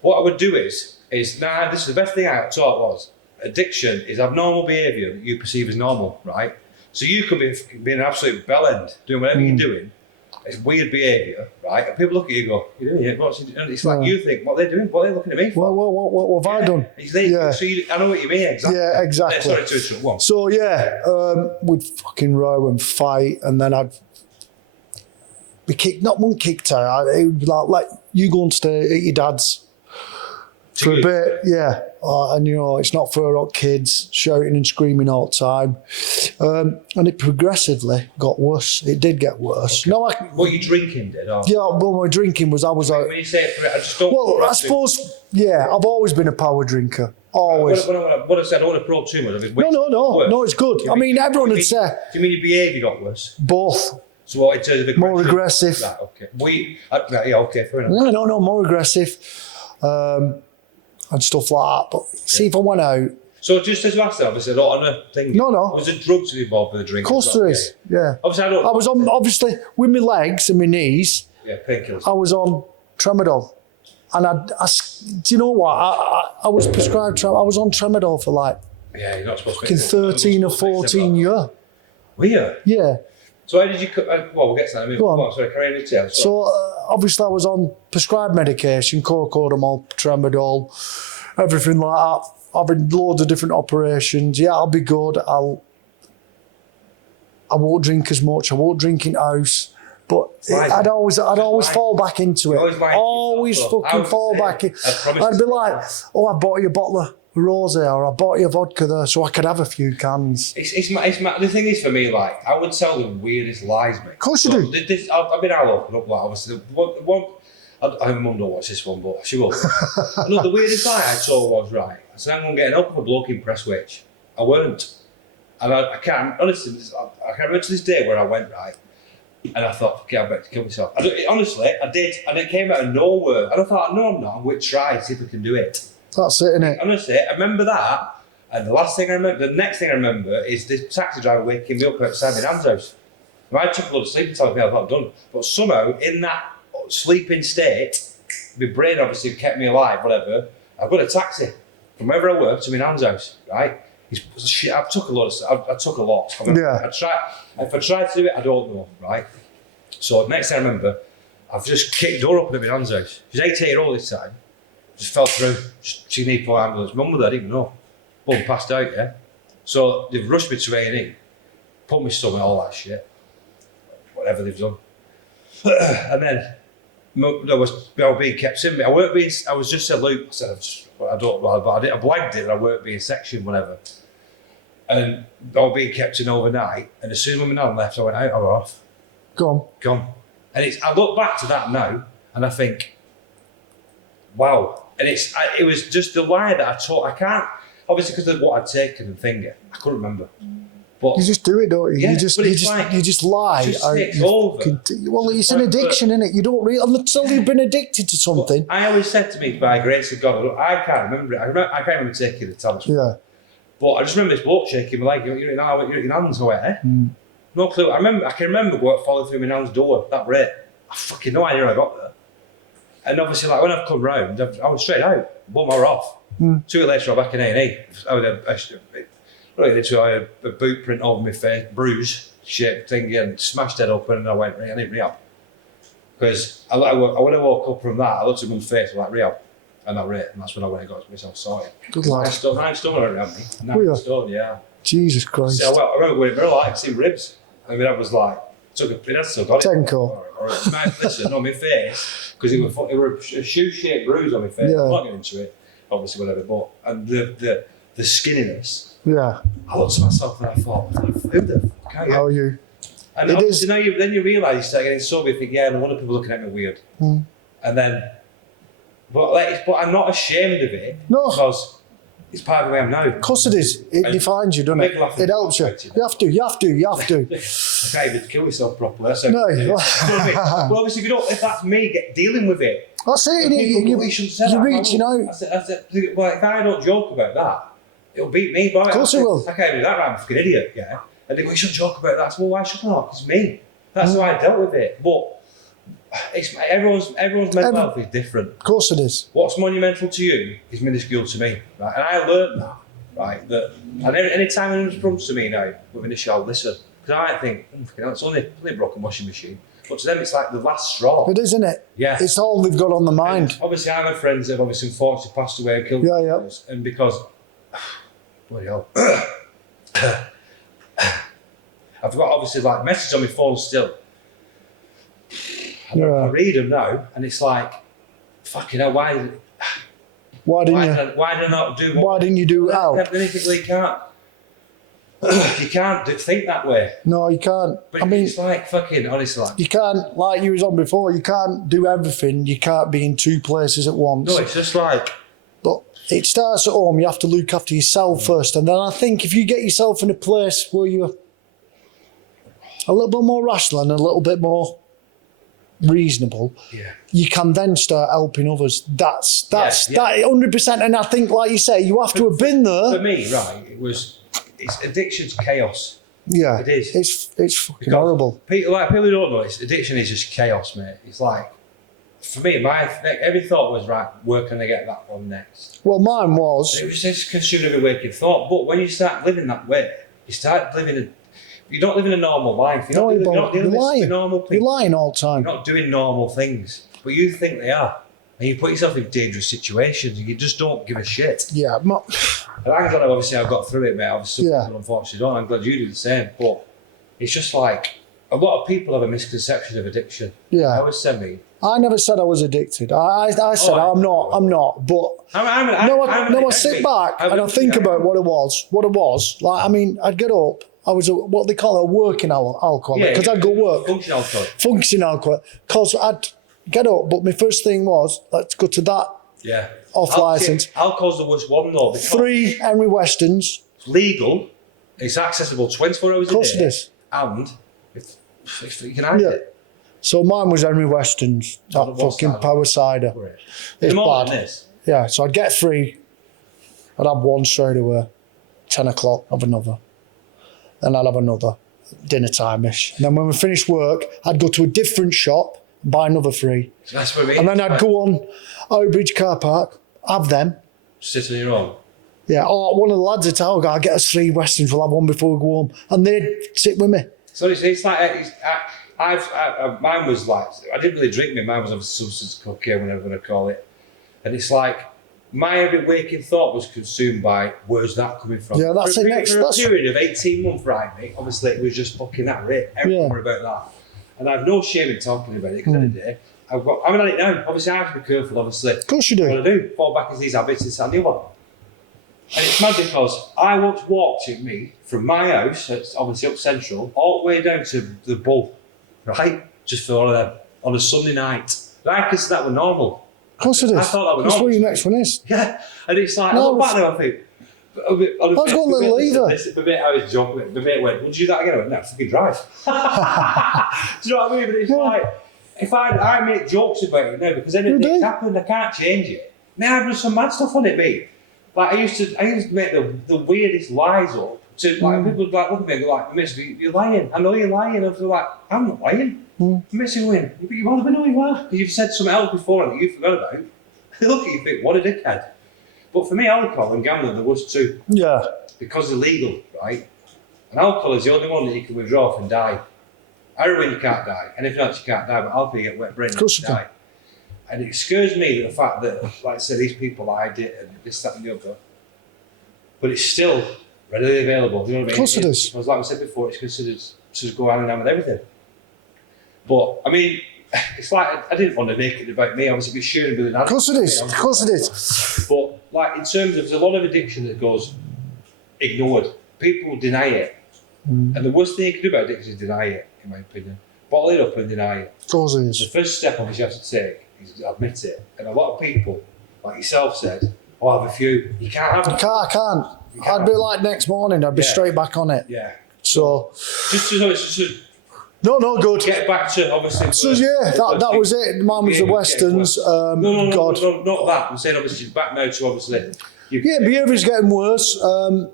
What I would do is this is the best thing I taught was addiction is abnormal behaviour that you perceive as normal, right? So you could be being an absolute bellend, doing whatever you're doing. It's weird behaviour, right? And people look at you and go, "You're doing it." And it's like you think, "What are they doing? What are they looking at me for?" What have I done? So I know what you mean, exactly. Yeah, exactly. Sorry to interrupt. One. So we'd fucking row and fight, and then I'd be kicked. Not one kicked out. It would be like, "Let you go and stay at your dad's for a bit." Yeah, and it's not for our kids shouting and screaming all the time, and it progressively got worse. It did get worse. Okay. No, what you drinking did? Or? Yeah, well, my drinking was I was. When you say it, I just don't. Well, I suppose. Yeah, I've always been a power drinker. Always. What I said, I don't want to probe too much of it. No, it's good. I mean, everyone would say. Do you mean your behaviour got worse? Both. So what, in terms of aggression? More aggressive. Right, okay. Yeah, okay, fair enough. No, more aggressive. And stuff like that. But see, if I went out. So just as last, obviously, not on a thing. No. Was there drugs involved with the drink? Of course there is. Yeah. Obviously, I was on, obviously, with my legs and my knees. Yeah, painkillers. I was on tramadol. And do you know what? I was prescribed, I was on tramadol for like. Yeah, you're not supposed to. Fucking 13 or 14 years. Were you? Yeah. So how did you? Well, we'll get to that in a minute. Go on. Sorry, carry on your tale. So obviously I was on prescribed medication, cocodamol, tramadol, everything like that. I've had loads of different operations. Yeah, I'll be good. I won't drink as much. I won't drink in house. But I'd always fall back into it. Always fucking fall back in. I'd be like, "Oh, I bought you a bottle of rosé, or I bought you vodka there, so I could have a few cans." The thing is, for me, like, I would tell the weirdest lies, mate. Of course you do. I'll open up, like, obviously. One, my mum don't watch this one, but she will. No, the weirdest lie I told was, right, I said, "I'm going to get an help of a bloke in Prestwich." I weren't. And I can't, honestly, I can't remember to this day where I went, right, and I thought, "Okay, I better kill myself." Honestly, I did, and it came out of nowhere. And I thought, "No, I'm not. I'm going to try, see if we can do it." That's it, innit? Honestly, I remember that, and the next thing I remember is this taxi driver waking me up outside my nan's house. I took a lot of sleeping tablets, I thought I'd done, but somehow in that sleeping state, my brain obviously kept me alive, whatever. I got a taxi from wherever I worked to my nan's house, right? I took a lot. I mean, Yeah. If I tried to do it, I don't know, right? So next thing I remember, I've just kicked the door open at my nan's house. She's 18-year-old this time. Just fell through. She needed 4 ambulance. Mum was there, I didn't even know. Boom, passed out, yeah. So they've rushed me to A&E, put my stomach, all that shit. Whatever they've done. And then I was being kept in me. I was just said, "Luke," I said, I don't know, but I blagged it and I weren't being sectioned, whatever. and I was being kept in overnight. And as soon as my nan left, I went out. I was off. Gone. And I look back to that now, and I think, wow. And it was just the lie that I taught. I can't, obviously because of what I'd taken and finger, I couldn't remember. But you just do it, don't you? Yeah, you just lie. It just takes over. Well, it's an addiction, isn't it? You don't really, until you've been addicted to something. I always said to me, by grace of God, I can't remember it. I can't remember taking the tablets. Yeah. But I just remember this bloke shaking my leg. Your hands away. No clue. I can remember falling through my nan's door. That rate. I fucking no idea how I got there. And obviously, like when I've come round, I was straight out. Boom, I was off. 2 weeks later, I'm back in A&E. I had a boot print over my face, bruise shaped thing, and smashed it open, and I went, I need rehab. Because when I woke up from that, I looked at my face, I was like, rehab. And that rate, and that's when I went and got myself sorted. Good lad. 9 stone around me. 9 stone, yeah. Jesus Christ. So I remember going in I could see ribs. I mean, I was like, it still got it. Tenko. Listen, on my face, because it was a shoe-shaped bruise on my face. Yeah. I'm not getting into it, obviously, whatever, but and the skinniness. Yeah. I looked at myself and I thought, who the fuck are you? How are you? And obviously then you realise you start getting sober, you think, yeah, no wonder people looking at me weird. And then, but I'm not ashamed of it. No. Because it's part of the way I am now. Of course it is. It defines you, doesn't it? It helps you. You have to. I can't even kill myself properly. That's No. well, obviously, if that's me dealing with it. That's it, you're reaching out. I said, well, if I don't joke about that, it'll beat me. Of course it will. I can't do that, I'm a fucking idiot, yeah. And they go, you shouldn't joke about that. I said, well, why should I not? It's me. That's how I dealt with it. But everyone's mental health is different. Of course it is. What's monumental to you is minuscule to me, right? And I learned that, right? And any time anyone comes to me now with an issue, I'll listen. Because I think, it's only a broken washing machine. But to them, it's like the last straw. It is, isn't it? Yeah. It's all they've got on the mind. And obviously, I have friends that have obviously unfortunately passed away and killed themselves. And because, bloody hell. I've got obviously like messages on my phone still. I read them now, and it's like, fucking hell, why did I not do more? Why didn't you do it out? Anything you can't. You can't think that way. No, you can't. But it's like fucking, honestly. You can't, like you was on before, you can't do everything. You can't be in 2 places at once. No, it's just like. But it starts at home. You have to look after yourself first. And then I think if you get yourself in a place where you're a little bit more rational and a little bit more reasonable, you can then start helping others. That's that 100%. And I think, like you say, you have to have been there. For me, right, it's addiction's chaos. Yeah, it is. It's fucking horrible. People who don't know, addiction is just chaos, mate. It's like, for me, every thought was, right, where can I get that one next? Well, mine was. It was just consumed every waking thought. But when you start living that way, you start living you're not living a normal life. You're not dealing with normal things. You're lying all the time. You're not doing normal things, but you think they are. And you put yourself in dangerous situations and you just don't give a shit. Yeah. And I'm glad, obviously, I've got through it, mate. Obviously, unfortunately don't. I'm glad you do the same. But it's just like, a lot of people have a misconception of addiction. Yeah. I always said me. I never said I was addicted. I said I'm not. But I sit back and I think about what it was. Like, I mean, I'd get up. I was what they call a working alcoholic, because I'd go work. Functioning alcoholic. Because I'd get up, but my first thing was, let's go to that off licence. Alcohol's the worst one, though. 3 Henry Westons. It's legal. It's accessible 24 hours a day. Of course it is. And if you can hide it. So mine was Henry Westons, that fucking power cider. It's bad. Yeah, so I'd get 3. I'd have 1 straight away. 10 o'clock, have another. Then I'd have another, dinner time-ish. And then when we finished work, I'd go to a different shop, buy another 3. That's what I mean. And then I'd go on Outbridge car park, have them. Sit on your own? Yeah, or one of the lads at Tower, I'll get us 3 Westerns, we'll have one before we go home. And they'd sit with me. So it's like, mine was like, I didn't really drink me, mine was obviously substance, cocaine, whatever you want to call it. And it's like, my every waking thought was consumed by, where's that coming from? Yeah, that's it next. For a period of 18 months, right, mate, obviously it was just fucking that rate. Everything were about that. And I have no shame in talking about it, because at the day, I'm at it now. Obviously, I have to be careful, obviously. Of course you do. What I do, fall back into these habits and start new one. And it's mad because I once walked with me from my house, it's obviously up central, all the way down to the Bull, right? Just for all of them on a Sunday night. I consider that was normal. Of course it is. I thought that was That's normal. what your next one is. Yeah, and it's like, No, I look back now, I think, I was going a little either. The bit I was joking, the bit went, would you do that again? I went, no, fucking drive. Do you know what I mean? But it's like, if I make jokes about it now, because anything's happened, I can't change it. Man, I've done some mad stuff on it, mate. Like, I used to make the weirdest lies up. To, like, people would like, look at me and go like, Miss, you're lying. I know you're lying. I was like, I'm not lying. Miss, you're lying. But you want to know you are. Because you've said something else before that you forgot about. They look at you and think, what a dickhead. But for me, alcohol and gambling, there was too. Yeah. Because they're legal, right? And alcohol is the only one that you can withdraw off and die. Heroin, you can't die. Anything else, you can't die. But alcohol, you get wet brain, Of course you you die. And it scares me the fact that, like I said, these people hide it and this, that, and the other. But it's still readily available. Do you know what I mean? Of course it is. Because, like I said before, it's considered to go hand in hand with everything. But I mean, it's like I didn't want to make it about me. Obviously, be sharing with Of course it is. Of course it is. But like in terms of, there's a lot of addiction that goes ignored. People deny it, and the worst thing you can do about addiction is deny it. In my opinion, bottle it up and deny it. Of course it The is. first step obviously you have to take is admit it. And a lot of people, like yourself said, I'll have a few. You can't have them. I can't. I'd be like next morning, I'd be straight back on it. Yeah. So, Just to no, good. get back to obviously. So yeah, that was it. Mine was the Westerns. No, God. no, not that. I'm saying obviously back now to obviously. Yeah, behaviour's getting worse. And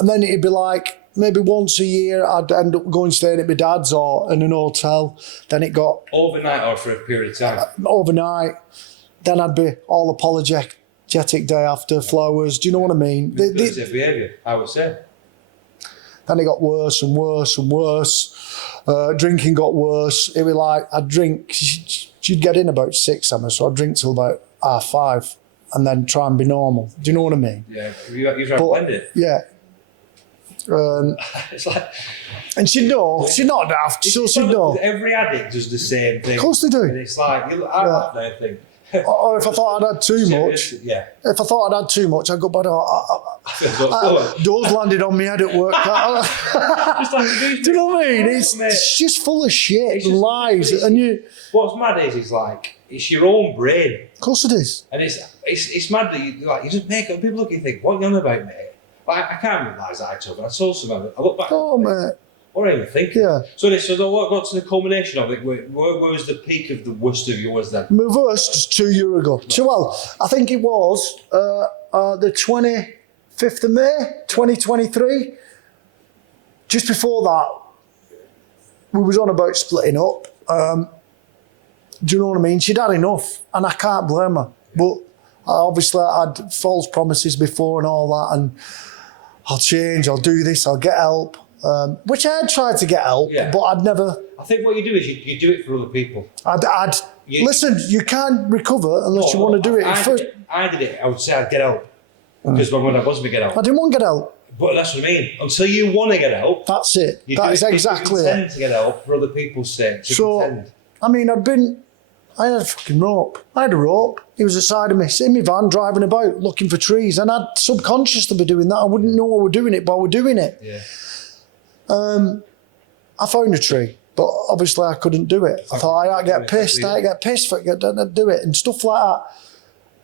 then it'd be like, maybe once a year I'd end up going staying at my dad's or in an hotel. Then it got Overnight or for a period of time. overnight. Then I'd be all apologetic day after, flowers. Do you know what I mean? It's their behaviour, I would say. Then it got worse and worse and worse. Drinking got worse. It was like, I'd drink, she'd get in about 6, Emma, so I'd drink till about 5:30 and then try and be normal. Do you know what I mean? Yeah, you try to blend it. Yeah. It's like, And she'd know, she'd not daft, so she'd know. every addict does the same thing. Of course they do. And it's like, I laugh at everything. Or if I thought I'd had too much, Yeah. if I thought I'd had too much, I'd go, but doors landed on me head at work. Just like Do you know what I mean? It's just full of shit and lies. And you, What's mad is like, it's your own brain. of course it is. And it's mad that you just make up. People look and think, what are you on about, mate? Like, I can't realise I told, but I saw some. I look back. Oh, mate. What am I thinking? Yeah. So what got to the culmination of it? Where was the peak of the worst of yours then? My worst 2 years ago. Well, I think it was the 25th of May, 2023. Just before that, we was on about splitting up. Do you know what I mean? She'd had enough, and I can't blame her. But obviously, I had false promises before and all that, and I'll change, I'll do this, I'll get help. Which I had tried to get help, but I'd never. I think what you do is you do it for other people. Listen, you can't recover unless you want to do it. I did it. I would say I'd get help because when I wasn't get help. I didn't want to get help. But that's what I mean. Until you want to get help, that's it. That is exactly it. You pretend to get help for other people's sake. So, I mean, I had a fucking rope. I had a rope. He was beside of me, in my van, driving about, looking for trees. And I'd subconsciously be doing that. I wouldn't know I were doing it, but I were doing it. Yeah. I found a tree, but obviously I couldn't do it. I thought I'd get pissed if I didn't do it and stuff like that.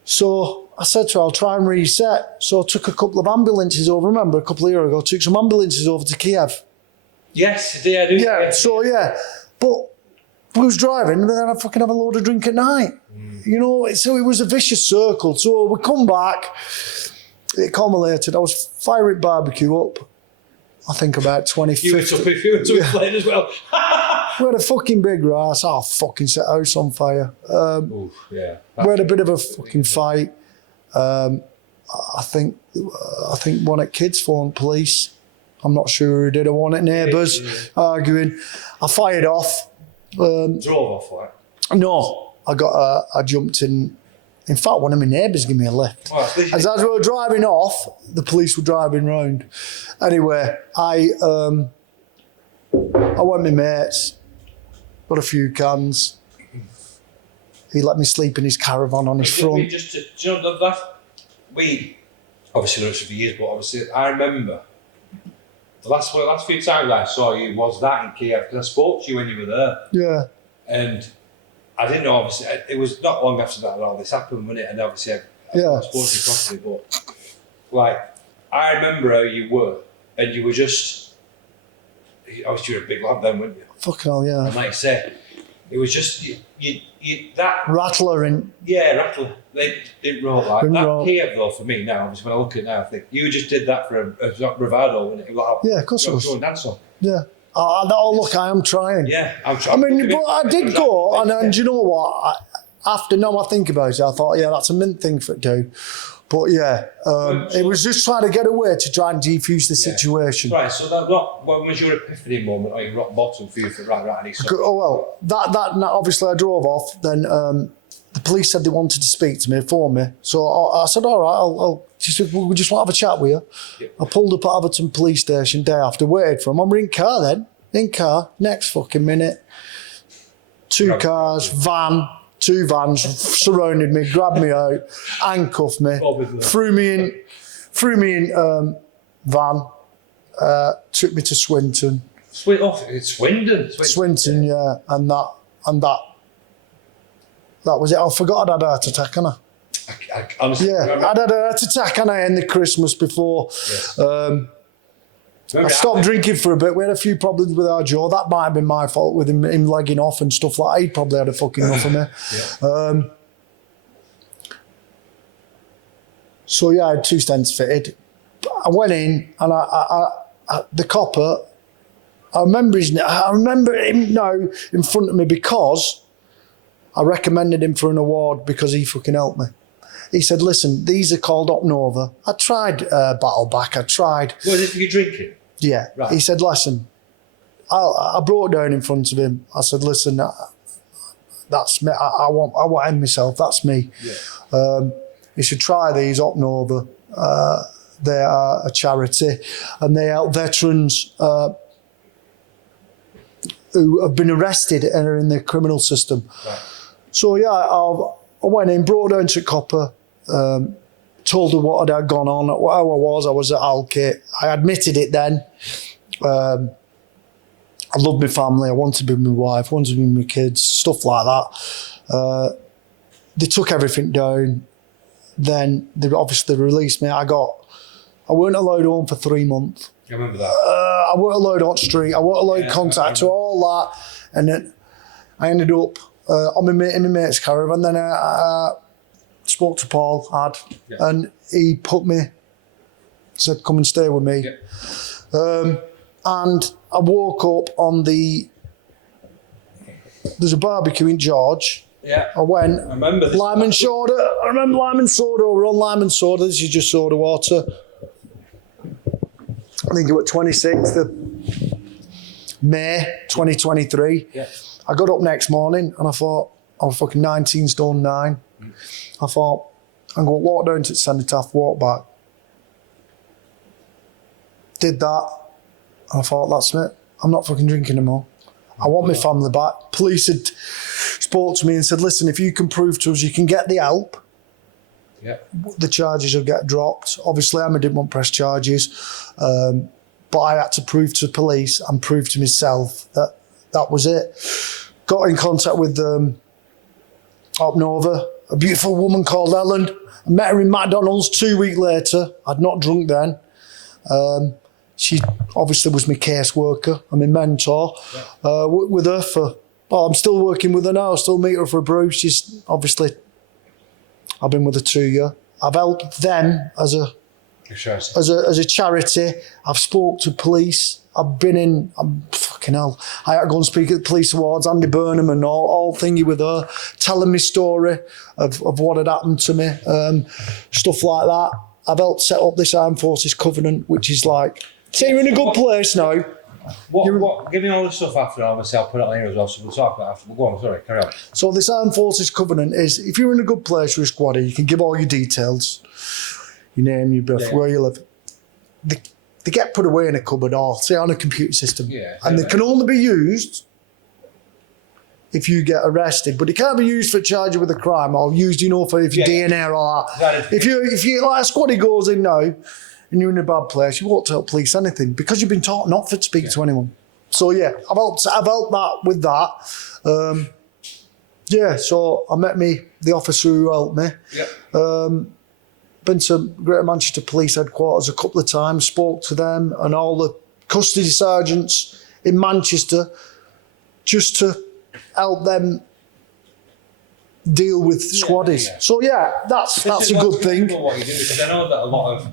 So I said to her, I'll try and reset. So I took a couple of ambulances over. Remember, a couple of years ago, I took some ambulances over to Kiev. Yes, yeah, I do. Yeah, so yeah. But we was driving and then I'd fucking have a load of drink at night. You know, so it was a vicious circle. So we come back, it culminated. I was firing barbecue up. I think about 2050. You were too late as well. We had a fucking big race. I'll fucking set the house on fire. We had a bit of a fucking fight. I think one at kids phoned police. I'm not sure who did. I one at neighbours arguing. I fired off. Drove off, like? No, I jumped in. In fact, one of my neighbours gave me a lift. Well, as we were driving off, the police were driving round. Anyway, I went with my mates, got a few cans. He let me sleep in his caravan on his front. obviously known each other for years, but obviously I remember the last few times I saw you was that in Kiev, because I spoke to you when you were there. Yeah. And I didn't know, obviously, it was not long after that all this happened, wasn't it? And obviously I spoke to you properly, but like, I remember how you were, and you were just, obviously you were a big lad then, weren't you? Fucking hell, yeah. And like I say, it was just, you that... Rattler in... Yeah, Rattler. They didn't roll like Didn't that. roll. Kiev, though, for me now, when I look at it now, I think, you just did that for a bravado, wasn't it? Like, Yeah, of course it was. Go and dance on. Yeah. Oh, look, I am trying. Yeah, I'm I trying. mean, but I did go, and do you know what? After now I think about it, I thought, yeah, that's a mint thing for it to do. But yeah, it was just trying to get away to try and defuse the situation. Right, so when was your epiphany moment, or your rock bottom for you for right, I need something? Oh, well, that obviously I drove off, then the police said they wanted to speak to me, phone me. So I said, all right, she said, we just want to have a chat with you. Yep. I pulled up at Everton police station day after, waited for him. I'm in car then, next fucking minute. Two vans surrounded me, grabbed me out, handcuffed me, threw me in van, took me to Swinton. It's Swindon. Swinton, yeah, and that was it. I forgot I'd had a heart attack, hadn't I? I honestly I'd had a heart attack, and I in the Christmas before. Yes. I stopped drinking for a bit. We had a few problems with our Joe. That might have been my fault with him legging off and stuff like that. He'd probably had a fucking enough of me. Yeah. So yeah, I had 2 stents fitted. I went in, and the copper, I remember him now in front of me because I recommended him for an award because he fucking helped me. He said, listen, these are called Op Nova. I tried Battleback, I tried. Was it for you drinking? Yeah. Right. He said, listen, I brought it down in front of him. I said, listen, that's me. I want him myself. That's me. Yeah. He said, try these Op Nova. They are a charity, and they help veterans who have been arrested and are in the criminal system. Right. So yeah, I went in, brought her down to Copper, told her what had gone on, how I was at Alkit. I admitted it then. I loved my family, I wanted to be with my wife, wanted to be with my kids, stuff like that. They took everything down. Then they obviously released me. I weren't allowed home for 3 months. I remember that. I weren't allowed on street. I weren't allowed contact to all that. And then I ended up in my mate's caravan. Then I spoke to Paul, and he said, come and stay with me. Yeah. And I woke up on there's a barbecue in George. Yeah. I went. I remember this. Lime soda. I remember lime soda. We were on lime soda. This is just soda water. I think it was 26th of May 2023. Yeah. I got up next morning and I thought, I was fucking 19 stone 9. I thought, I'm going to walk down to the cenotaph, walk back. Did that. And I thought, that's it. I'm not fucking drinking anymore. I want my family back. Police had spoke to me and said, listen, if you can prove to us you can get the help, the charges will get dropped. Obviously, I didn't want press charges, but I had to prove to police and prove to myself that was it. Got in contact with Op Nova, a beautiful woman called Ellen. I met her in McDonald's 2 weeks later. I'd not drunk then. She obviously was my caseworker and my mentor. Worked with her I'm still working with her now. I still meet her for a brew. She's obviously, I've been with her 2 years. I've helped them as a charity. I've spoke to police. Fucking hell. I had to go and speak at the police awards, Andy Burnham and all thingy with her, telling me story of what had happened to me, stuff like that. I've helped set up this Armed Forces Covenant, which is like, so you're in a good place now. Give me all the stuff after, obviously I'll put it on here as well, so we'll talk about it after. We'll go on, sorry, carry on. So this Armed Forces Covenant is, if you're in a good place with a squaddy, you can give all your details, your name, your birth, where you live. They get put away in a cupboard or, say, on a computer system. Yeah, and they can only be used if you get arrested, but it can't be used for charging with a crime or used, for if your DNA or all that. If you like a squaddy goes in now and you're in a bad place, you won't tell police anything because you've been taught not to speak to anyone. So yeah, I've helped that with that. So I met the officer who helped me. Been to Greater Manchester Police Headquarters a couple of times, spoke to them and all the custody sergeants in Manchester just to help them deal with squaddies. Yeah. So that's a good thing. What you do, because I know that a lot of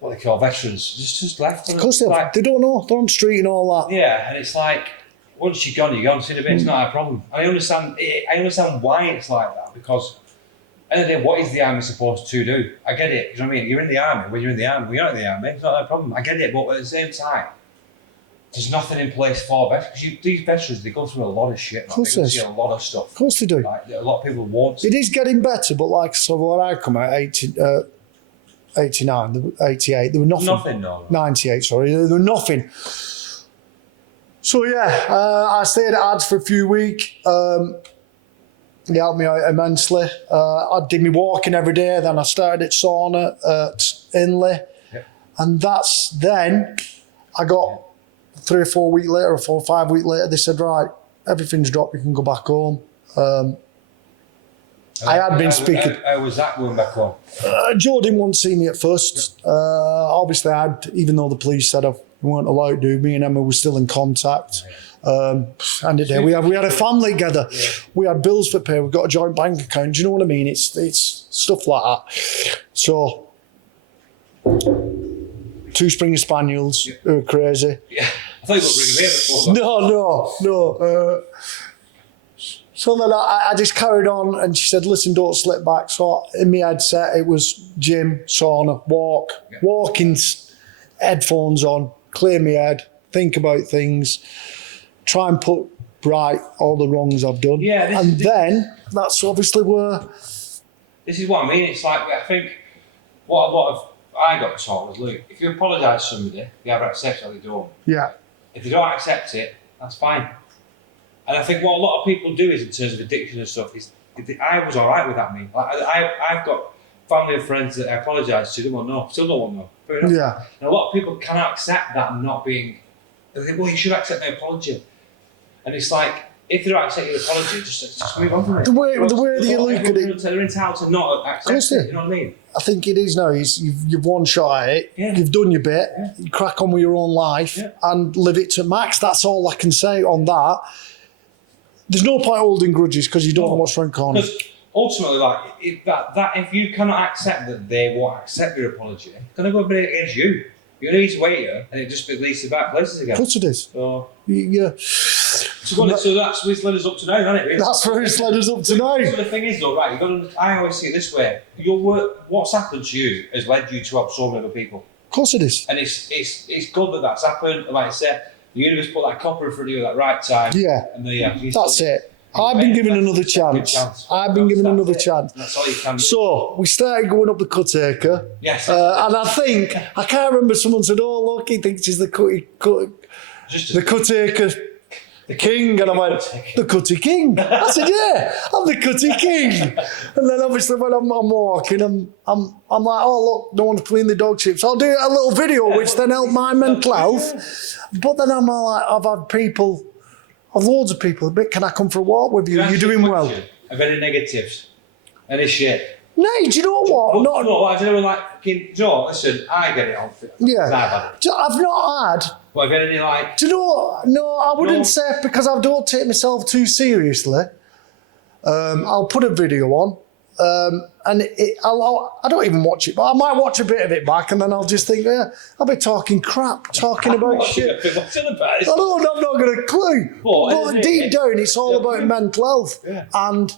what they call veterans just left. Of course they don't know. They're on the street and all that. Yeah, and it's like once you're gone, you're gone. So it's not a problem. And I understand why it's like that, because at the end of the day, what is the army supposed to do? I get it. You know what I mean? You're in the army. When you're in the army, you're not in the army. It's not a problem. I get it, but at the same time, there's nothing in place for veterans. Because these veterans, they go through a lot of shit. Of course they see a lot of stuff. Of course they do. Like, a lot of people won't. It is getting better, but when I come out, 89, 88, there were nothing. Nothing, no. 98, sorry. There were nothing. So I stayed at Ads for a few weeks. He helped me out immensely. I did my walking every day. Then I started at sauna at Inley. Yep. And then I got 3 or 4 weeks later, or 4 or 5 weeks later, they said, right, everything's dropped, you can go back home. I had been speaking. How was that going back home? Joe didn't want to see me at first. Obviously, even though the police said we weren't allowed to, me and Emma were still in contact. And we had a family together. Yeah. We had bills for pay. We've got a joint bank account. Do you know what I mean? It's stuff like that. So, 2 Springer Spaniels who are crazy. Yeah, I thought you were bringing me No. So then I just carried on, and she said, "Listen, don't slip back." So in my headset, it was gym, sauna, walking, headphones on, clear my head, think about things. Try and put right all the wrongs I've done. Yeah, then that's obviously where... This is what I mean. It's like, I think what I got taught was, look, if you apologise to somebody, you either accept it or they don't. Yeah. If they don't accept it, that's fine. And I think what a lot of people do is, in terms of addiction and stuff, is I was all right with that, me. Like, I've got family and friends that I apologise to, they won't know, still don't want to know. Fair enough. Yeah. And a lot of people cannot accept that not being... They think, well, you should accept my apology. And it's like, if they don't accept your apology, just move on from it. The way that you look at it... They're entitled to not accept it, you know what I mean? I think it is now. You've one shot at it, you've done your bit, you crack on with your own life and live it to max. That's all I can say on that. There's no point holding grudges because you don't know what's around the corner. Because ultimately, like, if you cannot accept that they won't accept your apology, it's going to go a bit against you. You're going to need to wait here, and it just leads to bad places again. Of course it is. So, yeah. So that's what it's led us up to now, hasn't it? Really? That's where it's led us up to now. So the thing is, though, right? I always see it this way: what's happened to you has led you to help so many other people. Of course it is. And it's good that that's happened. And like I said, the universe put that copper in front of you at that right time. Yeah. And that's it. I've been given another chance. I've been given another chance. That's all you can do. So we started going up the Cutty King. Yes. And I can't remember, someone said, "Oh, look, he thinks he's the Cutty King," and I went, "The Cutty King." I said, "Yeah, I'm the Cutty King." And then obviously when I'm walking, I'm like, "Oh, look, no one's clean the dog chips." I'll do a little video, which then helped my mental health. But then I'm like, I've had people. Loads of people, but can I come for a walk with you? You're doing well. I've any negatives, any shit. No, do you know what? I don't know, like, Joe, listen, I get it on. Yeah. I've had it. I've not had. But have you had any, like... Do you know, no, I wouldn't say, because I don't take myself too seriously. I'll put a video on, and I don't even watch it, but I might watch a bit of it back, and then I'll just think, I'll be talking crap, talking about shit. What's it about? I'm not got a clue. But deep down, it's all about mental health. Yeah. And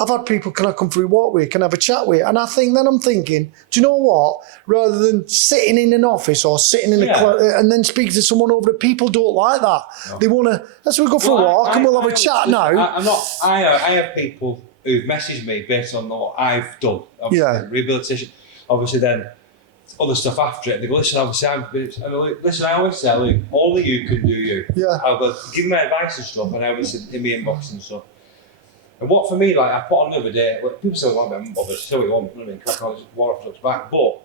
I've had people, can I come for a walk with you? Can I have a chat with you? And I'm thinking, do you know what? Rather than sitting in an office or sitting in and then speaking to someone over it, people don't like that. No. They want to, let's go for a walk and we'll have a chat now. I have people who've messaged me based on what I've done. Rehabilitation. Obviously then, other stuff after it. They go, listen, obviously, I always say, look, only you can do you. Yeah. I'll go, give me my advice and stuff, and I always in my inbox and stuff. And what for me, like, I put on the other day, well, people say, well, I'm bothered, say what you want, you know what I mean, crack on, just war off back. But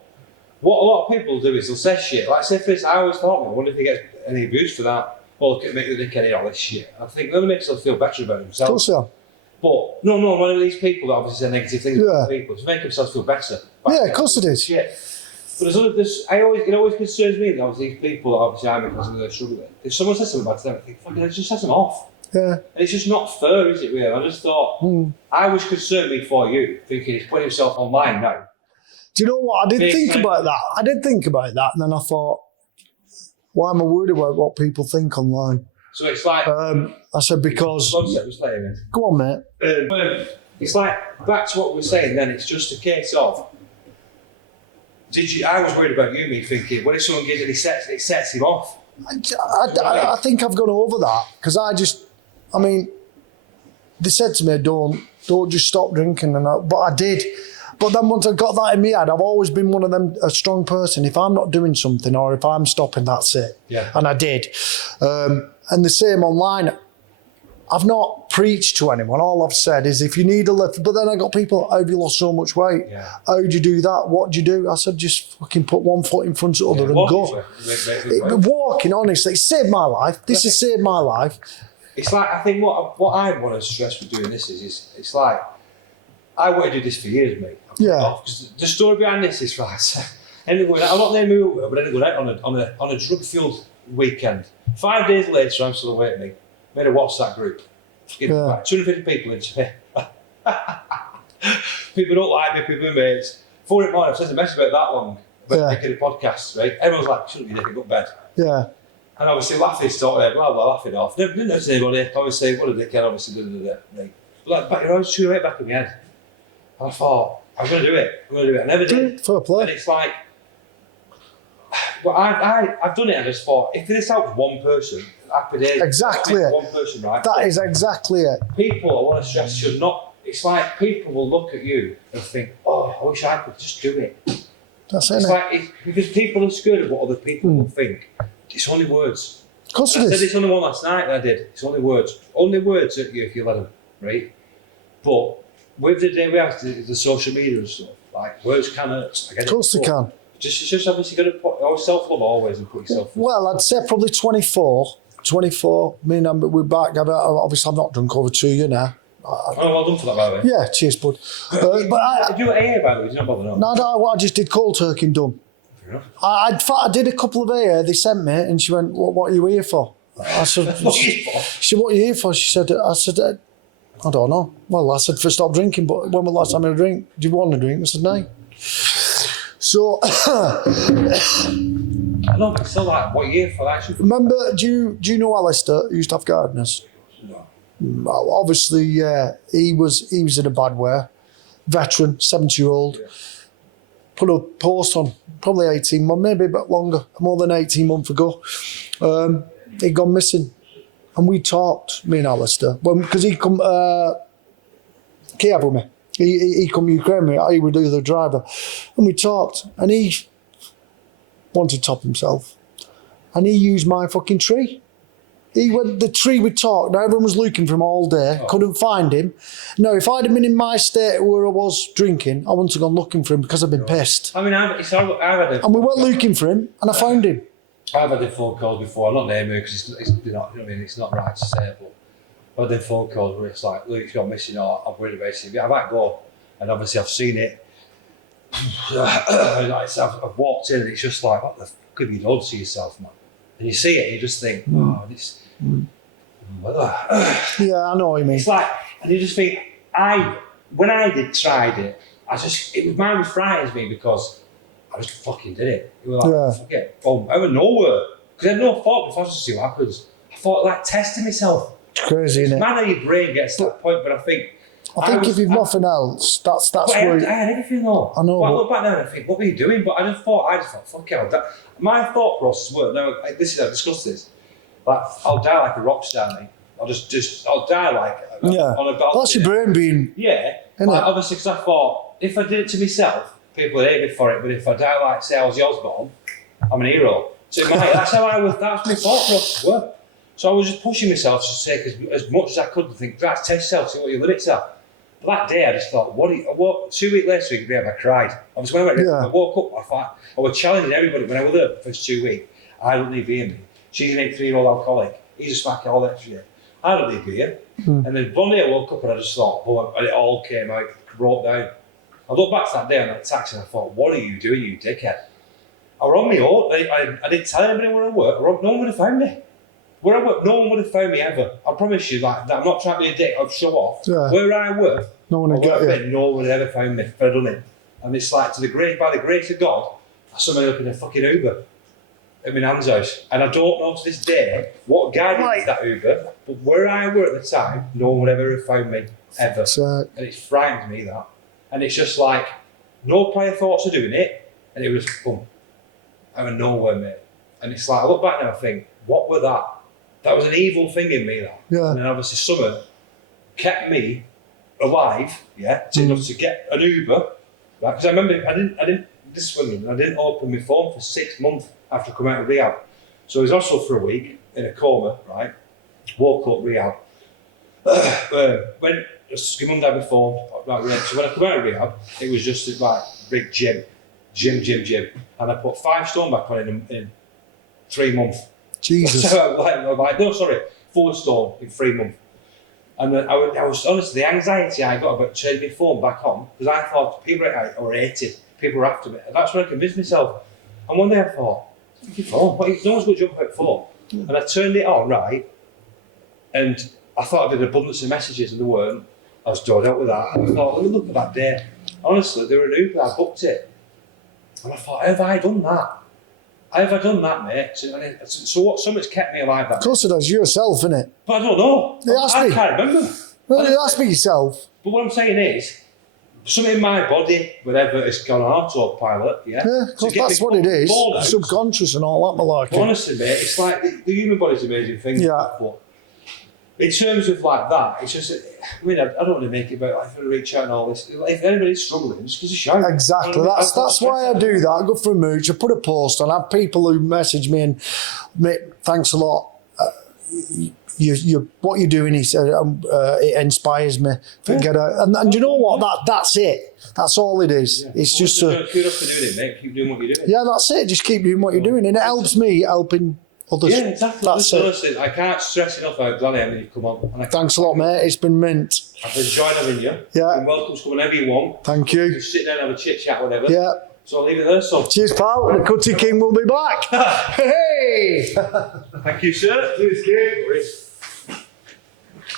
what a lot of people do is they'll say shit. Like, say, for instance, I always thought, I wonder if he gets any abuse for that. Well, look at make the dickhead and all this shit. I think that makes them feel better about themselves. Of course, yeah. But no, one of these people that obviously say negative things about people to make themselves feel better. Yeah, of course it is. Shit. But it always concerns me that obviously these people that obviously I'm because of their struggling. If someone says something bad to them, I think, fucking, just set them off. Yeah. And it's just not fair, is it, really? I just thought, I was concerned me for you, thinking he's putting himself online now. Do you know what? I did think about that. And then I thought, why am I worried about what people think online? So it's like... I said, because... Go on, mate. It's like, back to what we were saying then, it's just a case of... I was worried about you, me thinking, what if someone gives it, it sets him off? I think I've gone over that, because they said to me, don't just stop drinking, but I did. But then once I got that in my head, I've always been one of them, a strong person. If I'm not doing something or if I'm stopping, that's it. Yeah. And I did. And the same online. I've not preached to anyone. All I've said is if you need a lift, but then I got people, how have you lost so much weight? Yeah. How do you do that? What do you do? I said, just fucking put one foot in front of the other and go. Walking, honestly, it saved my life. This has saved my life. It's like, I think what I want to stress with doing this is it's like, I wanted to do this for years, mate. Yeah. The story behind this is right. I'm not naming who, but I ended up going out on a drug-fueled weekend. 5 days later, I'm still away, mate. Made a WhatsApp group. About 250 people into it. People don't like me, people are mates. 4 in the morning, I've sent a message about that long, about making a podcast, right? Everyone's like, shouldn't be naked, go to bed. Yeah. And obviously laughing, sort of, blah, blah, laughing off. Didn't notice anybody. Obviously, what a dickhead, obviously, right? But like, you're always too right back in my head. And I thought, I'm going to do it. I never did. Fair play. And it's like, well, I've done it. I just thought, if this helps one person, happy days. Exactly it. One person, right? That is exactly it. People, I want to stress, should not. It's like people will look at you and think, "Oh, I wish I could just do it." That's it. It's like because people are scared of what other people will think. It's only words. Of course I it said is. this on the one last night. I did. It's only words. Only words at you if you let them, right? But with the day we have the social media and stuff, like words can hurt. I get Of course they can. Just obviously got to put self-love always and put yourself. Well, I'd say probably 24. Me and we're back. Obviously, I've not drunk over 2 years now. Oh, well done for that, by the way. Yeah, cheers, bud. But I do AA, by the way. Did you not bother? No, I just did cold turkey and done. Fair enough. I did a couple of AA. They sent me, and she went, "What are you here for?" I said, What are you here for? She said, "What are you here for?" I said, "I don't know." Well, I said, "For stop drinking." But when was the last time I had a drink? Do you want a drink? I said, "No." So. I know, but still, like, what year for that? Remember, do you know Alistair, who used to have gardeners? No. Well, obviously, he was in a bad way. Veteran, 70-year-old. Yeah. Put a post on, probably 18 months, maybe a bit longer, more than 18 months ago. He'd gone missing. And we talked, me and Alistair, because he come Kiev with me. He come Ukraine with me, he would do the driver. And we talked, and he wanted to top himself. And he used my fucking tree. He went, the tree we talked, now everyone was looking for him all day, couldn't find him. No, if I'd have been in my state where I was drinking, I wouldn't have gone looking for him because I've been pissed. I mean, I've had a... And we weren't looking for him, and I found him. I've had a phone calls before, I'm not naming it because it's not, you know what I mean, it's not right to say it, but I've had phone calls where it's like, look, he's gone missing, or I'm worried about it. I've had to go, and obviously I've seen it. I've walked in and it's just like, what the fuck have you done to yourself, man? And you see it and you just think, oh, this... Yeah, I know what you mean. It's like, and you just think, when I tried it, mine was frightens me because I just fucking did it. You were like, fuck it, boom, out of nowhere. Because I had no thought before to see what happens. I thought, like, testing myself. It's crazy, isn't it? It's mad how your brain gets to that point, but I think if you've nothing else, that's where... I had everything though. I know. But I look back now and I think, what were you doing? But I just thought, fuck it. My thought process was, now, I've discussed this, like, I'll die like a rock star, mate. I'll die like... Yeah, on a balcony. that's your brain being... Yeah. Like, obviously, because I thought, if I did it to myself, people hate me for it, but if I die like, say, I was Osborne, I'm an hero. So that's how I was, that's my thought process were. So I was just pushing myself to take as much as I could and think, test yourself, see what your limits are. But that day I just thought, 2 weeks later, I cried. Obviously when I woke up, I thought, I was challenging everybody when I was there for the first 2 weeks. I don't need beer, me. She's an 83-year-old alcoholic. He's a smacker all that shit. I don't need beer. And then one day I woke up and I just thought, and it all came out, broke down. I looked back to that day on that taxi and I thought, what are you doing, you dickhead? I were on my own. I didn't tell anybody where I work. No one would have found me. Where I work, no one would have found me ever. I promise you, that I'm not trying to be a dick. I'll show off. Yeah. Where I work, no one would get you. No one would have ever found me if I'd done it. And it's like, by the grace of God, I suddenly up in a fucking Uber at my nan's house. And I don't know to this day what guided that Uber, but where I were at the time, no one would ever have found me, ever. And it frightened me, that. And it's just like, no prior thoughts of doing it, and it was, boom, out of nowhere, mate. And it's like, I look back now and I think, what were that? That was an evil thing in me, that. Yeah. And then obviously summer kept me alive, to get an Uber, right? Because I remember I didn't open my phone for 6 months after coming out of rehab. So I was also for a week in a coma, right? Woke up rehab. My mum died before, right? So when I come out of rehab, it was just like big gym. And I put 5 stone back on in 3 months. Jesus. So I'm 4 stone in 3 months. And then I was honestly, the anxiety I got about turning my phone back on, because I thought people were hated, people were after me. And that's when I convinced myself. And one day I thought, your phone, no one's going to jump out phone. And I turned it on, right? And I thought I did abundance of messages, and there weren't. I was done out with that. And I thought, let me look at that day. Honestly, there were an Uber, I booked it. And I thought, have I done that? Have I done that, mate? So what? Something's kept me alive. That of course it does, yourself, innit? But I don't know. I can't remember. Well, it has to be yourself. But what I'm saying is, something in my body, whatever, has gone on autopilot, yeah? Yeah, because that's what it is. Subconscious and all that malarkey. Honestly, mate, it's like the human body's an amazing thing. Yeah. But in terms of like that, it's just, I mean, I don't want to make it about like, reach out and all this. If anybody's struggling, just give us a shout. Exactly. You know, that's why I do that. I go for a mooch, I put a post on, I have people who message me and, mate, thanks a lot. What you're doing, he said, it inspires me. And you know what? That's it. That's all it is. Yeah. It's just kudos for doing it, mate. Keep doing what you're doing. Yeah, that's it. Just keep doing what you're doing, and it helps me helping others. Yeah, exactly. Honestly, I can't stress enough how glad I am that you've come on. Thanks a lot, mate. It's been mint. I've enjoyed having you. Yeah. You're welcome to come whenever you want. Thank you. Just sit down and have a chit chat, whatever. Yeah. So I'll leave it there, son. Cheers, pal. The Cutty King will be back. Hey! Thank you, sir. Cheers, King.